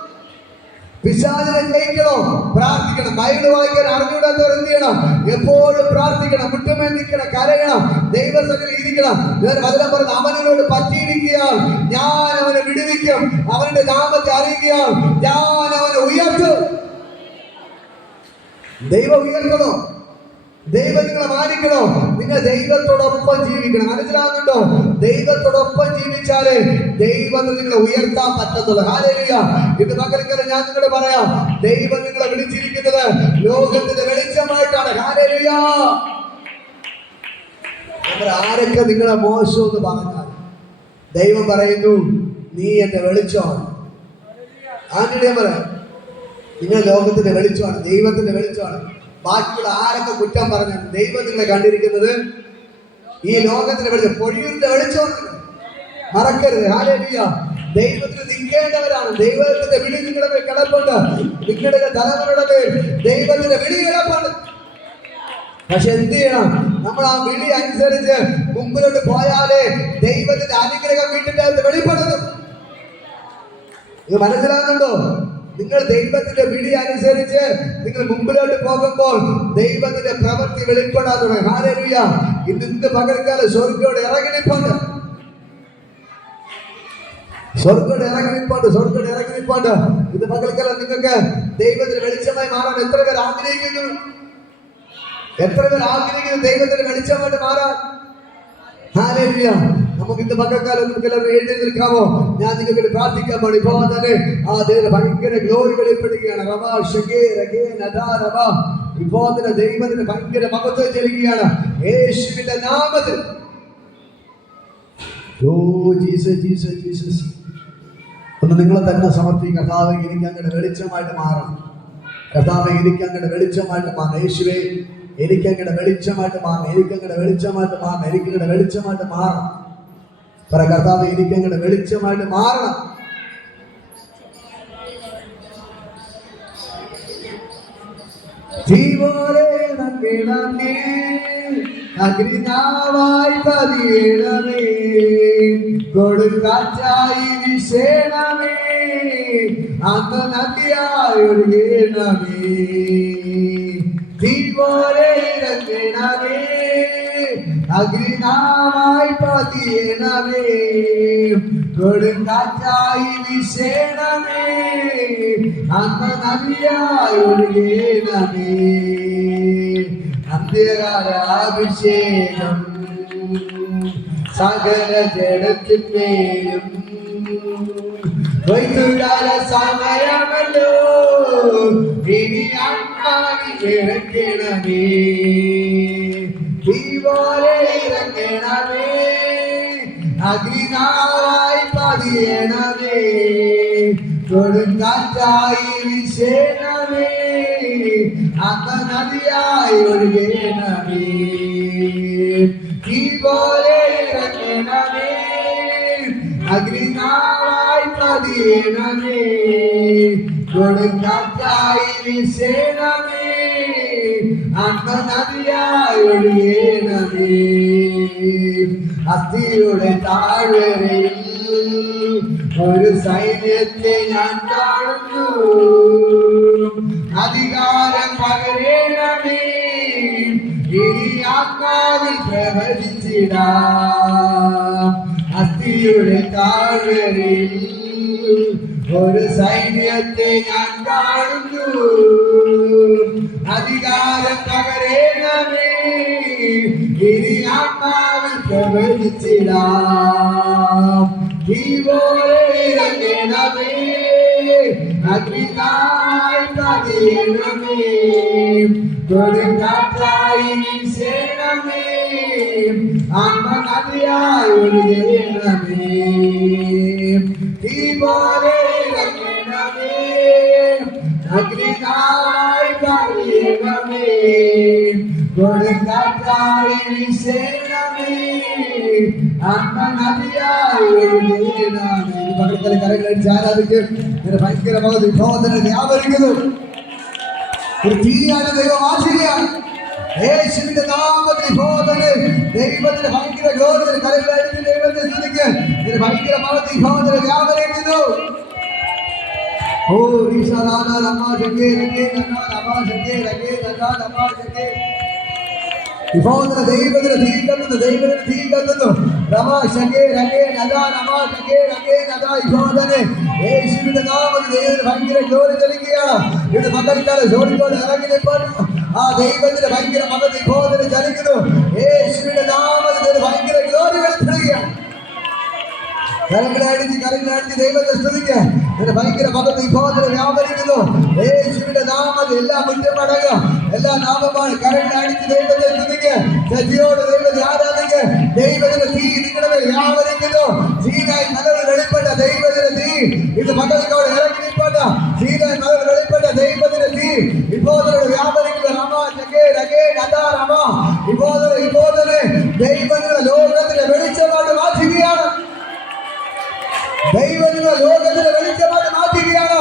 പിശാചിനെ ജയിക്കണോ? പ്രാർത്ഥിക്കണം. ബൈബിൾ വായിക്കാൻ അറിഞ്ഞൂടാത്തവർ എന്ത് ചെയ്യണം? എപ്പോഴും പ്രാർത്ഥിക്കണം, മുട്ടുമേ നിൽക്കണം, കരയണം, ദൈവസന്നിധിയിൽ ഇരിക്കണം. വചനം പറഞ്ഞു, അവനോട് പറ്റിയിരിക്കുകയാൽ ഞാൻ അവനെ വിടുവിക്കും, അവന്റെ നാമത്തെ അറിയുകയാൽ ഞാൻ അവനെ ഉയർത്തും. ദൈവം ഉയർത്തണോ? ദൈവം നിങ്ങളെ മാനിക്കണോ? നിങ്ങൾ ദൈവത്തോടൊപ്പം ജീവിക്കണം. മനസ്സിലാകുന്നുണ്ടോ? ദൈവത്തോടൊപ്പം ജീവിച്ചാലേ ദൈവത്തിന് നിങ്ങളെ ഉയർത്താൻ പറ്റത്തുള്ളൂ. ഹല്ലേലൂയ. ഇത് പകൽക്കാലം ഞാൻ നിങ്ങളോട് പറയാം, ദൈവം നിങ്ങളെ വിളിച്ചിരിക്കുന്നത് ലോകത്തിന്റെ വെളിച്ചമായിട്ടാണ്. ഹല്ലേലൂയ. ആരൊക്കെ നിങ്ങളെ മോശം എന്ന് പറഞ്ഞാൽ ദൈവം പറയുന്നു, നീ എന്റെ വെളിച്ചമാണ്. ആന്റണിയെ പറയാം, നിങ്ങൾ ലോകത്തിന്റെ വെളിച്ചമാണ്, ദൈവത്തിന്റെ വെളിച്ചമാണ്. ബാക്കിയുള്ള ആരൊക്കെ കുറ്റം പറഞ്ഞു, ദൈവം നിങ്ങളെ കണ്ടിരിക്കുന്നത് ഈ ലോകത്തിന്റെ വെളിച്ചം, പൊഴിയൂരിന്റെ വെളിച്ചമാണ്. മറക്കരുത്. ഹല്ലേലൂയ. ദൈവത്തിന് നിൽക്കേണ്ടവരാണ്. ദൈവത്തിന്റെ വിളി നിങ്ങളുടെ മേൽ കിടപ്പുണ്ട്. നിങ്ങളുടെ തലമുറയുടെ മേൽ ദൈവത്തിന്റെ വിളി കിടപ്പുണ്ട്. പക്ഷെ എന്ത് ചെയ്യണം? നമ്മൾ ആ വിളി അനുസരിച്ച് മുമ്പിലോട്ട് പോയാലേ ദൈവത്തിന്റെ അനുഗ്രഹം വീട്ടിന്റെ അകത്ത് വെളിപ്പെടുന്നു. ഇത് മനസ്സിലാകുന്നുണ്ടോ? നിങ്ങൾ ദൈവത്തിന്റെ വിളി അനുസരിച്ച് നിങ്ങൾ മുമ്പിലോട്ട് പോകുമ്പോൾ ദൈവത്തിന്റെ പ്രവൃത്തി വെളിപ്പെടാൻ തുടങ്ങി. ഹല്ലേലൂയ. ഇന്ന് പകൽക്കാലം സ്വർഗ്ഗത്തോട് ഇറങ്ങി നിൽപ്പുണ്ട്. സ്വർഗ്ഗത്തോട് ഇറങ്ങി നിൽപ്പുണ്ട്. ഇത് പകൽക്കാലം നിങ്ങൾക്ക് ദൈവത്തിന് വെളിച്ചമായി മാറാൻ എത്ര പേർ ആഗ്രഹിക്കുന്നു? ദൈവത്തിന് വെളിച്ചമായിട്ട് മാറാൻ? ഹല്ലേലൂയ. നമുക്ക് ഇന്ന് പകൽക്കാലം നമുക്ക് എഴുതി നിൽക്കാമോ? ഞാൻ നിങ്ങൾക്ക് പ്രാർത്ഥിക്കാൻ പാടി. ഇപ്പോൾ തന്നെ ആ ദൈവം ഭയങ്കര ഗ്ലോറി വെളിപ്പെടുകയാണ്. ഇപ്പോൾ തന്നെ ദൈവത്തിന് ഭയങ്കര മഹത്വം ചെലുകയാണ് യേശുവിന്റെ നാമത്തിൽ. Oh Jesus Jesus Jesus. ഒന്ന് നിങ്ങളെ തന്നെ സമർപ്പിക്കുക. കർത്താവേ, എനിക്ക് അങ്ങയുടെ വെളിച്ചമായിട്ട് മാറണം. കർത്താവേ, എനിക്ക് അങ്ങയുടെ വെളിച്ചമായിട്ട് മാറണം. യേശുവേ, എനിക്ക് അങ്ങയുടെ വെളിച്ചമായിട്ട് മാറണം. എനിക്കങ്ങയുടെ വെളിച്ചമായിട്ട് മാറണം. പറ കർത്താവേ, എനിക്ക് അങ്ങയുടെ വെളിച്ചമായിട്ട് മാറണം. ജീവോടെ നന്ദിടമേ, അഗ്നിനാവായി പതിയണമേ, കൊടുങ്കാറ്റായി വീശണമേ, അന്ന് നദിയായി ഒഴുകണമേ. ജീവോടെ ഇറങ്ങണമേ, അഗ്നിനാവായി പതിയണമേ, കൊടുങ്കാറ്റായി വീശണമേ, അന്ന് നദിയായി ഒഴുകണമേ. അന്ത്യകാലാഭിഷേകം സകല ജഡത്തിന്മേലും വൈദ്യുകാല സമയമല്ലോ, ഇനി ആത്മാവിൽ ഇറങ്ങണമേ. തീപോലെ ഇറങ്ങണമേ, അഗ്നിനാവായി പതിയണമേ, കൊടുങ്കാറ്റായി വീശണമേ, അന്ന് നദിയായി ഒഴുകണമേ. തീപോലെ ഇറങ്ങണമേ, അഗ്നിനാവായി പതിയണമേ, കൊടുങ്കാറ്റായി വീശണമേ, അന്ന് നദിയായി ഒഴുകണമേ. അസ്ഥിയുടെ താഴ്വരയിൽ ഒരു സൈന്യത്തെ ഞാൻ കാണുന്നു, അധികാരം പകരണമേ, ഇനി ആത്മാവിൽ പ്രവചിച്ചിടാം. അസ്ഥിയുടെ താഴ്വരയിൽ ഒരു സൈന്യത്തെ ഞാൻ കാണുന്നു, അധികാരം പകരണമേ, ഇനി ആത്മാവിൽ പ്രവചിച്ചിടാം. ജീവോടെ ഇറങ്ങണമേ, അഗ്നിനായി പതിയണമേ, കൊടുങ്കാറ്റായി വീശണമേ, അന്ന് നദിയായി ഒഴുകണമേ. ജീവോടെ ഇറങ്ങണമേ, അഗ്നിനായി പതിയണമേ, കൊടുങ്കാറ്റായി വീശണമേ, അന്ന് നദിയായി ഒഴുകണമേ. പകൽക്കാല കരങ്ങളടിച്ച് ആരാധിക്കും. ഭയങ്കര വിഭവത്തിന് വ്യാപരിക്കുന്നു. ഒരു തീയാണ് ദൈവം ആശിക്കുകയാണ്. യേശുവിന്റെ നാമത്തിൽ വിഭവത്തിന് ദൈവത്തിന് ഭയങ്കര ഗ്ലോറിയിൽ കരങ്ങളടിച്ച് ദൈവത്തെ സ്തുതിക്ക്. ഭയങ്കര മഹത്വ വിഭവത്തിന് വ്യാപരിക്കുന്നു. ഓ ഈശാന രമാ ജഗേ രഗേ രമാ ജഗേ രഗേ രമാ ജഗേ. വിഭവത്തിന് ദൈവത്തിന് തീ കത്തുന്നു. രമാ ശകേ രഗേ നദാ രമാ ജഗേ രഗേ നദാ. വിഭവത്തിന് യേശുവിന്റെ നാമത്തിൽ ദൈവത്തിന് ഭയങ്കര ഗ്ലോറി ചലിക്കുകയാണ്. ഇത് പകൽക്കാലം ജോലിയോട് ഇറങ്ങി നിൽപ്പാൻ ആ ദൈവത്തിന്റെ ഭയങ്കര മകൻ വിഭവത്തിന് ചലിക്കുന്നു. യേശുവിന്റെ നാമത്തിൽ ഭയങ്കര ഗ്ലോറി വെളിപ്പെടുകയാണ്. കരങ്ങളടിച്ച് ദൈവത്തെ സ്തുതിക്കുക. ഭയങ്കര മകൻ വിഭവത്തിന് വ്യാപരിക്കുന്നു. യേശുവിന്റെ നാമത്തിൽ എല്ലാം മുറ്റമടങ്ങുക. എല്ലാ നാമമാണ് കരങ്ങൾ അടിച്ച് ദൈവത്തെ തുണിക്ക് ശക്തിയോട് ദൈവത്തെ ആരാധിക്ക്. ദൈവത്തിന്റെ തീ നിങ്ങളുടെ മേൽ വ്യാപരിക്കുന്നു. സീനായി മലകൾ വെളിപ്പെട്ട ദൈവത്തിന്റെ തീ ഇത് മകൾക്കോട് ഇറങ്ങി നിൽപ്പെട്ട സീനായി മലകൾ വെളിപ്പെട്ട ദൈവത്തിന്റെ തീ ഇപ്പോൾ വ്യാപരിക്കുന്ന റമ ജഗേ രഗേ ഗദാ റമ ഇപ്പോൾ ദൈവങ്ങളുടെ ലോകത്തിന്റെ വെളിച്ചമായിട്ട് മാറ്റുകയാണ്. ദൈവത്തിന്റെ ലോകത്തിന്റെ വെളിച്ചമായിട്ട് മാറ്റുകയാണ്.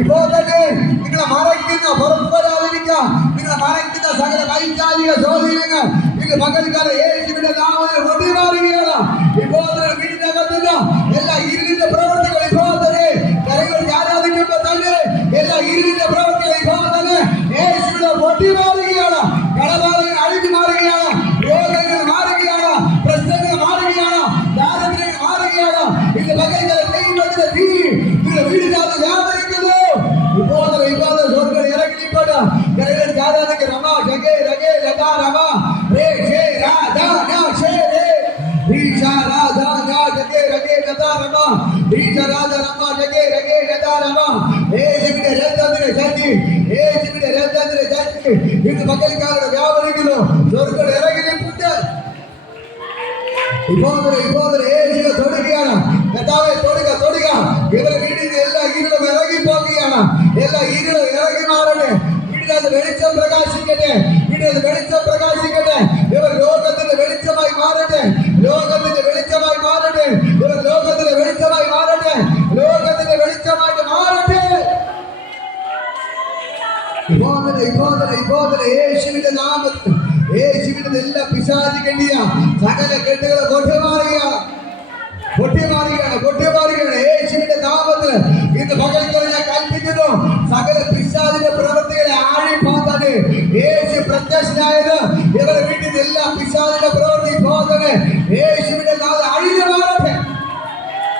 ഇപ്പോൾ തന്നെ നിങ്ങളെ മറയ്ക്കുന്ന പുറത്തു വരാതിരിക്കുക. നിങ്ങളെ മറയ്ക്കുന്ന സകല വൈചാരിക സ്വാധീനങ്ങൾ ഇത് മകൾക്കാരെ യേശുവിന്റെ നാമത്തിൽ ഒടിമാറുകയാണ്. ഇപ്പോൾ വീടിനകത്തുന്ന എല്ലാ ഇരുളിന്റെ പ്രവൃത്തികൾ ഇപ്പോൾ തന്നെ കരങ്ങൾ ആരാധിക്കുമ്പോൾ തന്നെ എല്ലാ ഇരുളിന്റെ പ്രവൃത്തികൾ ഇപ്പോൾ തന്നെ യേശുവിനെ ഒടിമാറുകയാണ്. കടബാധകൾ അഴിഞ്ഞു മാറുകയാണ്. രോഗങ്ങൾ മാറുകയാണ്. പ്രശ്നങ്ങൾ മാറുകയാണ്. ദാരിദ്ര്യങ്ങൾ മാറുകയാണ്. ഇത് മകൾക്കാരെ ദൈവത്തിന്റെ തീ നിങ്ങളുടെ വീടിനകത്ത് വ്യാപരിക്കുന്നു. ഇപ്പോൾ സ്വർഗ്ഗം ഇറങ്ങിപ്പോട്ട് കരങ്ങൾ ആരാധിക്കുക. രമ ജഗേ രഗേ ലതാ രമ രേ ഷേ രാധ ന ഷേ രേ രീഷ രാധ ന ജഗേ രഗേ ലതാ രമ രീഷ രാധ രമ ജഗേ രഗേ ലതാ രമ യേശുവിന്റെ രക്തത്തിന്റെ ശക്തി യേശുവിന്റെ രക്തത്തിന്റെ ശക്തി ഇത് മകൾക്കാരുടെ വ്യാപരിക്കുന്നു. സ്വർഗ്ഗം ഇറങ്ങിപ്പോട്ട് ഇപ്പോൾ യേശുവെ തൊടുകയാണ്. കർത്താവെ തൊടുക ഇവരെ വീടിൽ എല്ലാ ഇരുളും ഇറങ്ങി പോകുകയാണ്. എല്ലാ ഇരുളും ഇറങ്ങി മാറട്ടെ. വീടിനകത്ത് വെളിച്ചം പ്രകാശിക്കട്ടെ. വീടിനകത്ത് വെളിച്ചം പ്രകാശിക്കട്ടെ. ഇവർ ലോകത്തിന്റെ വെളിച്ചമായി മാറട്ടെ. ലോകത്തിന്റെ വെളിച്ചമായി മാറട്ടെ. ഇവർ ലോകത്തിന്റെ വെളിച്ചമായി മാറട്ടെ. ലോകത്തിന്റെ വെളിച്ചമായിട്ട് മാറട്ടെ. ഇപ്പോൾ യേശുവിന്റെ നാമത്തിൽ യേശുവിന്റെ എല്ലാ പിശാചികണ്ടിയ സകല കെട്ടുകളെ പൊട്ടിമാറുകയാണ്. യേശുവിന്റെ നാമത്തിൽ ഇന്ന് പകൽക്കൽ ഞാൻ കൽപ്പിക്കുന്നു. സകല പിശാചിന്റെ പ്രവൃത്തികളെ ആഴിപ്പാത്താന് യേശു പ്രത്യക്ഷനായത് ഇവരുടെ വീട്ടിൽ എല്ലാ പിശാചിന്റെ പ്രവൃത്തി പോകാന് യേശുവിന്റെ നാമത്തിൽ അഴിഞ്ഞു മാറട്ടെ.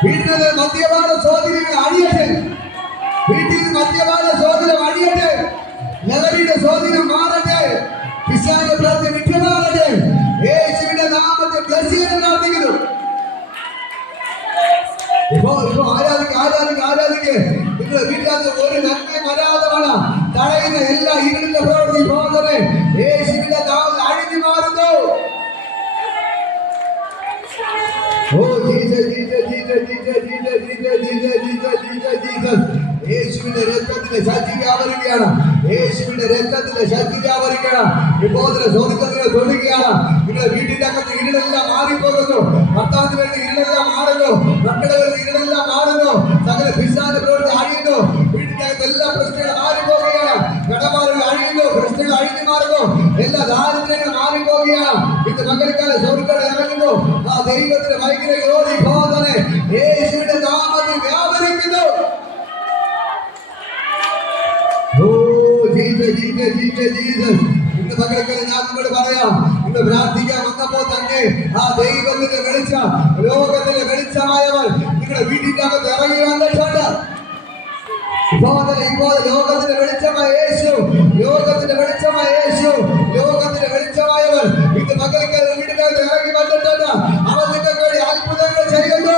വീട്ടിൽ മദ്യപാന സ്വാധീനങ്ങൾ അഴിയട്ടെ. വീട്ടിൽ മദ്യപാന സ്വാധീനം അഴിയട്ടെ. ലഹരിയുടെ സ്വാധീനം മാറട്ടെ. പിശാചിന്റെ പ്രവൃത്തി വിട്ടുമാറട്ടെ. യേശുവിന്റെ നാമത്തിൽ ബ്ലസ്സിംഗ് പ്രാർത്ഥിക്കുന്നു. ഇപ്പോ ആരാധിക്ക്. നിങ്ങളുടെ വീട്ടിനകത്ത് ഒരു നന്മയും വരാതെയാണ് തടയുന്ന എല്ലാ ഇരുളിന്റെ പ്രവൃത്തി പോകുന്നത് യേശുവിന്റെ നാമത്തിൽ അഴിഞ്ഞു മാറുന്നു. ഓ യേശുവിന്റെ രക്തത്തിന്റെ ശക്തി വ്യാപരിക്കുകയാണ്. യേശുവിന്റെ രക്തത്തിന്റെ ശക്തി വ്യാപരിക്കുകയാണ്. ഇപ്പോൾ സ്വർഗ്ഗത്തിനെ തൊടുകയാണ്. നിങ്ങളുടെ വീട്ടിന്റെ അകത്ത് ഇരുളെല്ലാം മാറിപ്പോകുന്നു. ഭർത്താവിന് വേണ്ടി ഇരുളെല്ലാം മാറുന്നു. മക്കളുടെ വേണ്ടി ഇരുളെല്ലാം മാറുന്നു. സകല പിശാചിന്റെ പ്രവൃത്തി അഴിയുന്നു. വീട്ടിന്റെ അകത്ത് എല്ലാ പ്രശ്നങ്ങളും മാറിപ്പോകുകയാണ്. കടമാറുകൾ അഴിയുന്നു. പ്രശ്നങ്ങൾ അഴിഞ്ഞു മാറുന്നു. എല്ലാ ദാരിദ്ര്യങ്ങളും മാറിപ്പോകുകയാണ്. ഇത് മകൾക്കാരെ സ്വർഗ്ഗം ഇറങ്ങുന്നു. ആ ദൈവത്തിന്റെ ഭയങ്കര ഗ്ലോറി ബോധനെ യേശുവിന്റെ നാമത്തിൽ വ്യാപരിക്കുന്നു. ഇന്ന് മകൾക്കാരെ ഞാൻ നിങ്ങളോട് പറയാം. ഇന്ന് പ്രാർത്ഥിക്കാൻ വന്നപ്പോൾ തന്നെ ആ ദൈവത്തിന്റെ വെളിച്ചം ലോകത്തിന്റെ വെളിച്ചമായവർ നിങ്ങളുടെ വീട്ടിന്റെ അകത്ത് ഇറങ്ങി വന്നിട്ടുണ്ട്. ഇപ്പോൾ ലോകത്തിന്റെ വെളിച്ചമായ യേശു ലോകത്തിന്റെ വെളിച്ചമായ യേശു ലോകത്തിന്റെ വെളിച്ചമായവർ ഇന്ന് മകൾക്കാരെ വീടിനകത്ത് ഇറങ്ങി വന്നിട്ടുണ്ട്. അവൻ നിങ്ങൾക്ക് വേണ്ടി അത്ഭുതങ്ങൾ ചെയ്യുന്നു.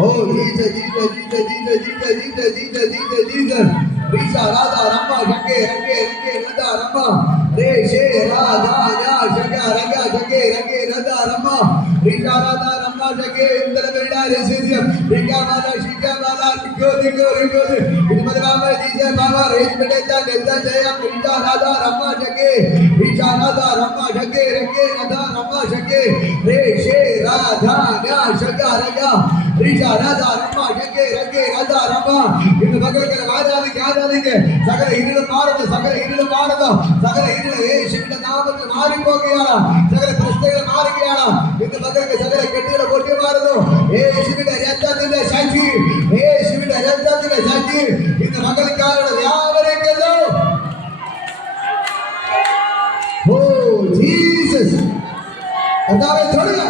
ഓ Risa Radha Rama Jage Radha Rama Re She Radha Jaga Raga Jage Radha Rama Risa Radha Rama Jage Indra Veda Resisium Rika Mala Shika Mala Riko Idmar Baba Dija Baba Resh Bedeta Delta Jaya Risa Radha Rama Jage Risa Radha Rama Jage Radha Rama Jage Re She Radha Jaga Raga Risa Radha Rama Jage Radha Rama In the Bhagavad ആരാധിക്ക്. സകല ഇരുളും മാറുന്നു. സകല ഇരുളും യേശുവിന്റെ നാമത്തിൽ മാറിപ്പോകുകയാണ്. സകല പ്രശ്നങ്ങൾ മാറുകയാണ്. ഇന്ന് മകൾക്ക് സകല കെട്ടുകൾ പൊട്ടി മാറുന്നു. യേശുവിന്റെ രക്തത്തിന്റെ ശക്തി ഇന്ന് മകൾക്കാരുടെ വ്യാപരിക്കുന്നു. ഓ ജീസസ് കർത്താവേ തൊടുക.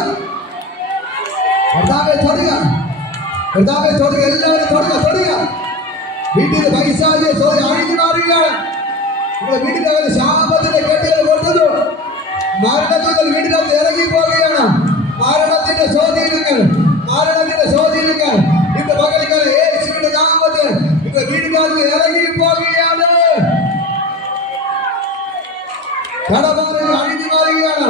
എല്ലാവരും തൊടുക. വീട്ടിൽ പൈസാചിയ അഴിഞ്ഞു മാറുകയാണ്. നിങ്ങളുടെ വീട്ടിനകത്ത് ശാപത്തിന്റെ കെട്ടുകൾ കൊണ്ടുന്നു. മരണത്തിൽ വീടിനകത്ത് ഇറങ്ങി പോവുകയാണ്. മരണത്തിന്റെ സ്വാധീനങ്ങൾ ഇന്ന് പകൽക്കാലം യേശുവിന്റെ നാമത്തിൽ നിങ്ങളുടെ വീടിനകത്ത് ഇറങ്ങി കടഭാരങ്ങൾ അഴിഞ്ഞു മാറുകയാണ്.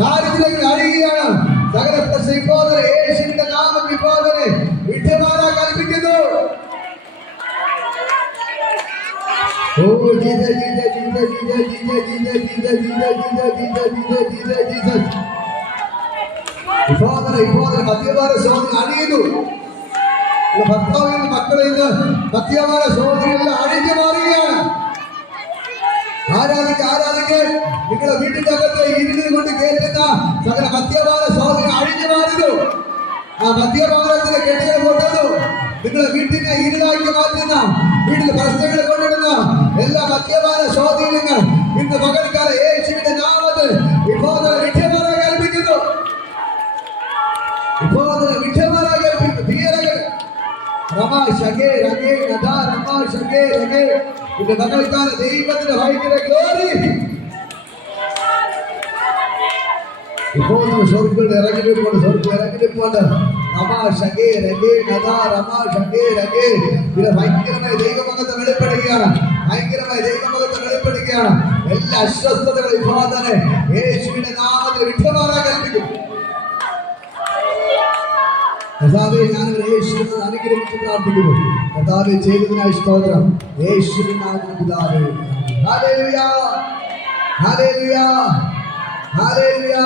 ദാരിദ്ര്യങ്ങൾ അഴിയുകയാണ്. സകല പ്രശ്നം ഇപ്പോൾ തന്നെ യേശുവിന്റെ നാമത്തിൽ ഇപ്പോൾ തന്നെ വിട്ടുമാറാൻ കൽപ്പിക്കുന്നു. Oh, Jesus, Jesus, Jesus, Jesus, Jesus, Jesus, Jesus, Jesus, Jesus, Jesus, Jesus, Jesus. ഇപ്പോൾ മദ്യപാന ശോധന അഴിയുന്നു. ഭർത്താവിൽ നിന്ന് മക്കളിൽ നിന്ന് മദ്യപാന ശോധനയെല്ലാം അഴിഞ്ഞു മാറുകയാണ്. ആരാധിക്ക് നിങ്ങളുടെ വീട്ടിന്റെ അകത്ത് ഇരുന്ന് കൊണ്ട് കേൾക്കുന്ന സകല മദ്യപാന ശോധന അഴിഞ്ഞു മാറുന്നു. ആ മദ്യപാനത്തിന്റെ കെട്ടുകൾ കൊണ്ടുവന്നു. നിങ്ങളുടെ വീട്ടിനെ ഇരുളാക്കി മാറ്റുന്ന, വീട്ടിൽ പ്രശ്നങ്ങൾ കൊണ്ടിടുന്ന എല്ലാ മദ്യപാന ശോധനകൾ ഇന്ന് പകൽക്കാലം യേശുവിന്റെ നാമത്തിൽ ഇപ്പോൾ വിഷയമാറാൻ കൽപ്പിക്കുന്നു. ഇപ്പോൾ വിഷയമാറാൻ കൽപ്പിക്കുന്നു. ധീരകൾ ഇന്ന് പകൽക്കാല ദൈവത്തിന്റെ ഭയങ്കര ഗ്ലോറി ഇപ്പോൾ സ്വർഗ്ഗത്തിൽ ഇറങ്ങിപ്പോണ്ട് ഭയങ്കരമായ ദൈവമകത്വം വെളിപ്പെടുകയാണ്. എല്ലാ അസ്വസ്ഥതകളും ഇപ്പോൾ തന്നെ യേശുവിന്റെ നാമത്തിൽ വിട്ടുമാറാൻ കൽപ്പിക്കും. കർത്താവേ, ഞാനവരെ യേശുവിനെ അനുഗ്രഹിച്ച് പ്രാർത്ഥിക്കുന്നു. കർത്താവേ, ചെയ്തതിനായി സ്തോത്രം. യേശുവിൻ നാമത്തിൽ പിതാവേ. Hallelujah, hallelujah, hallelujah.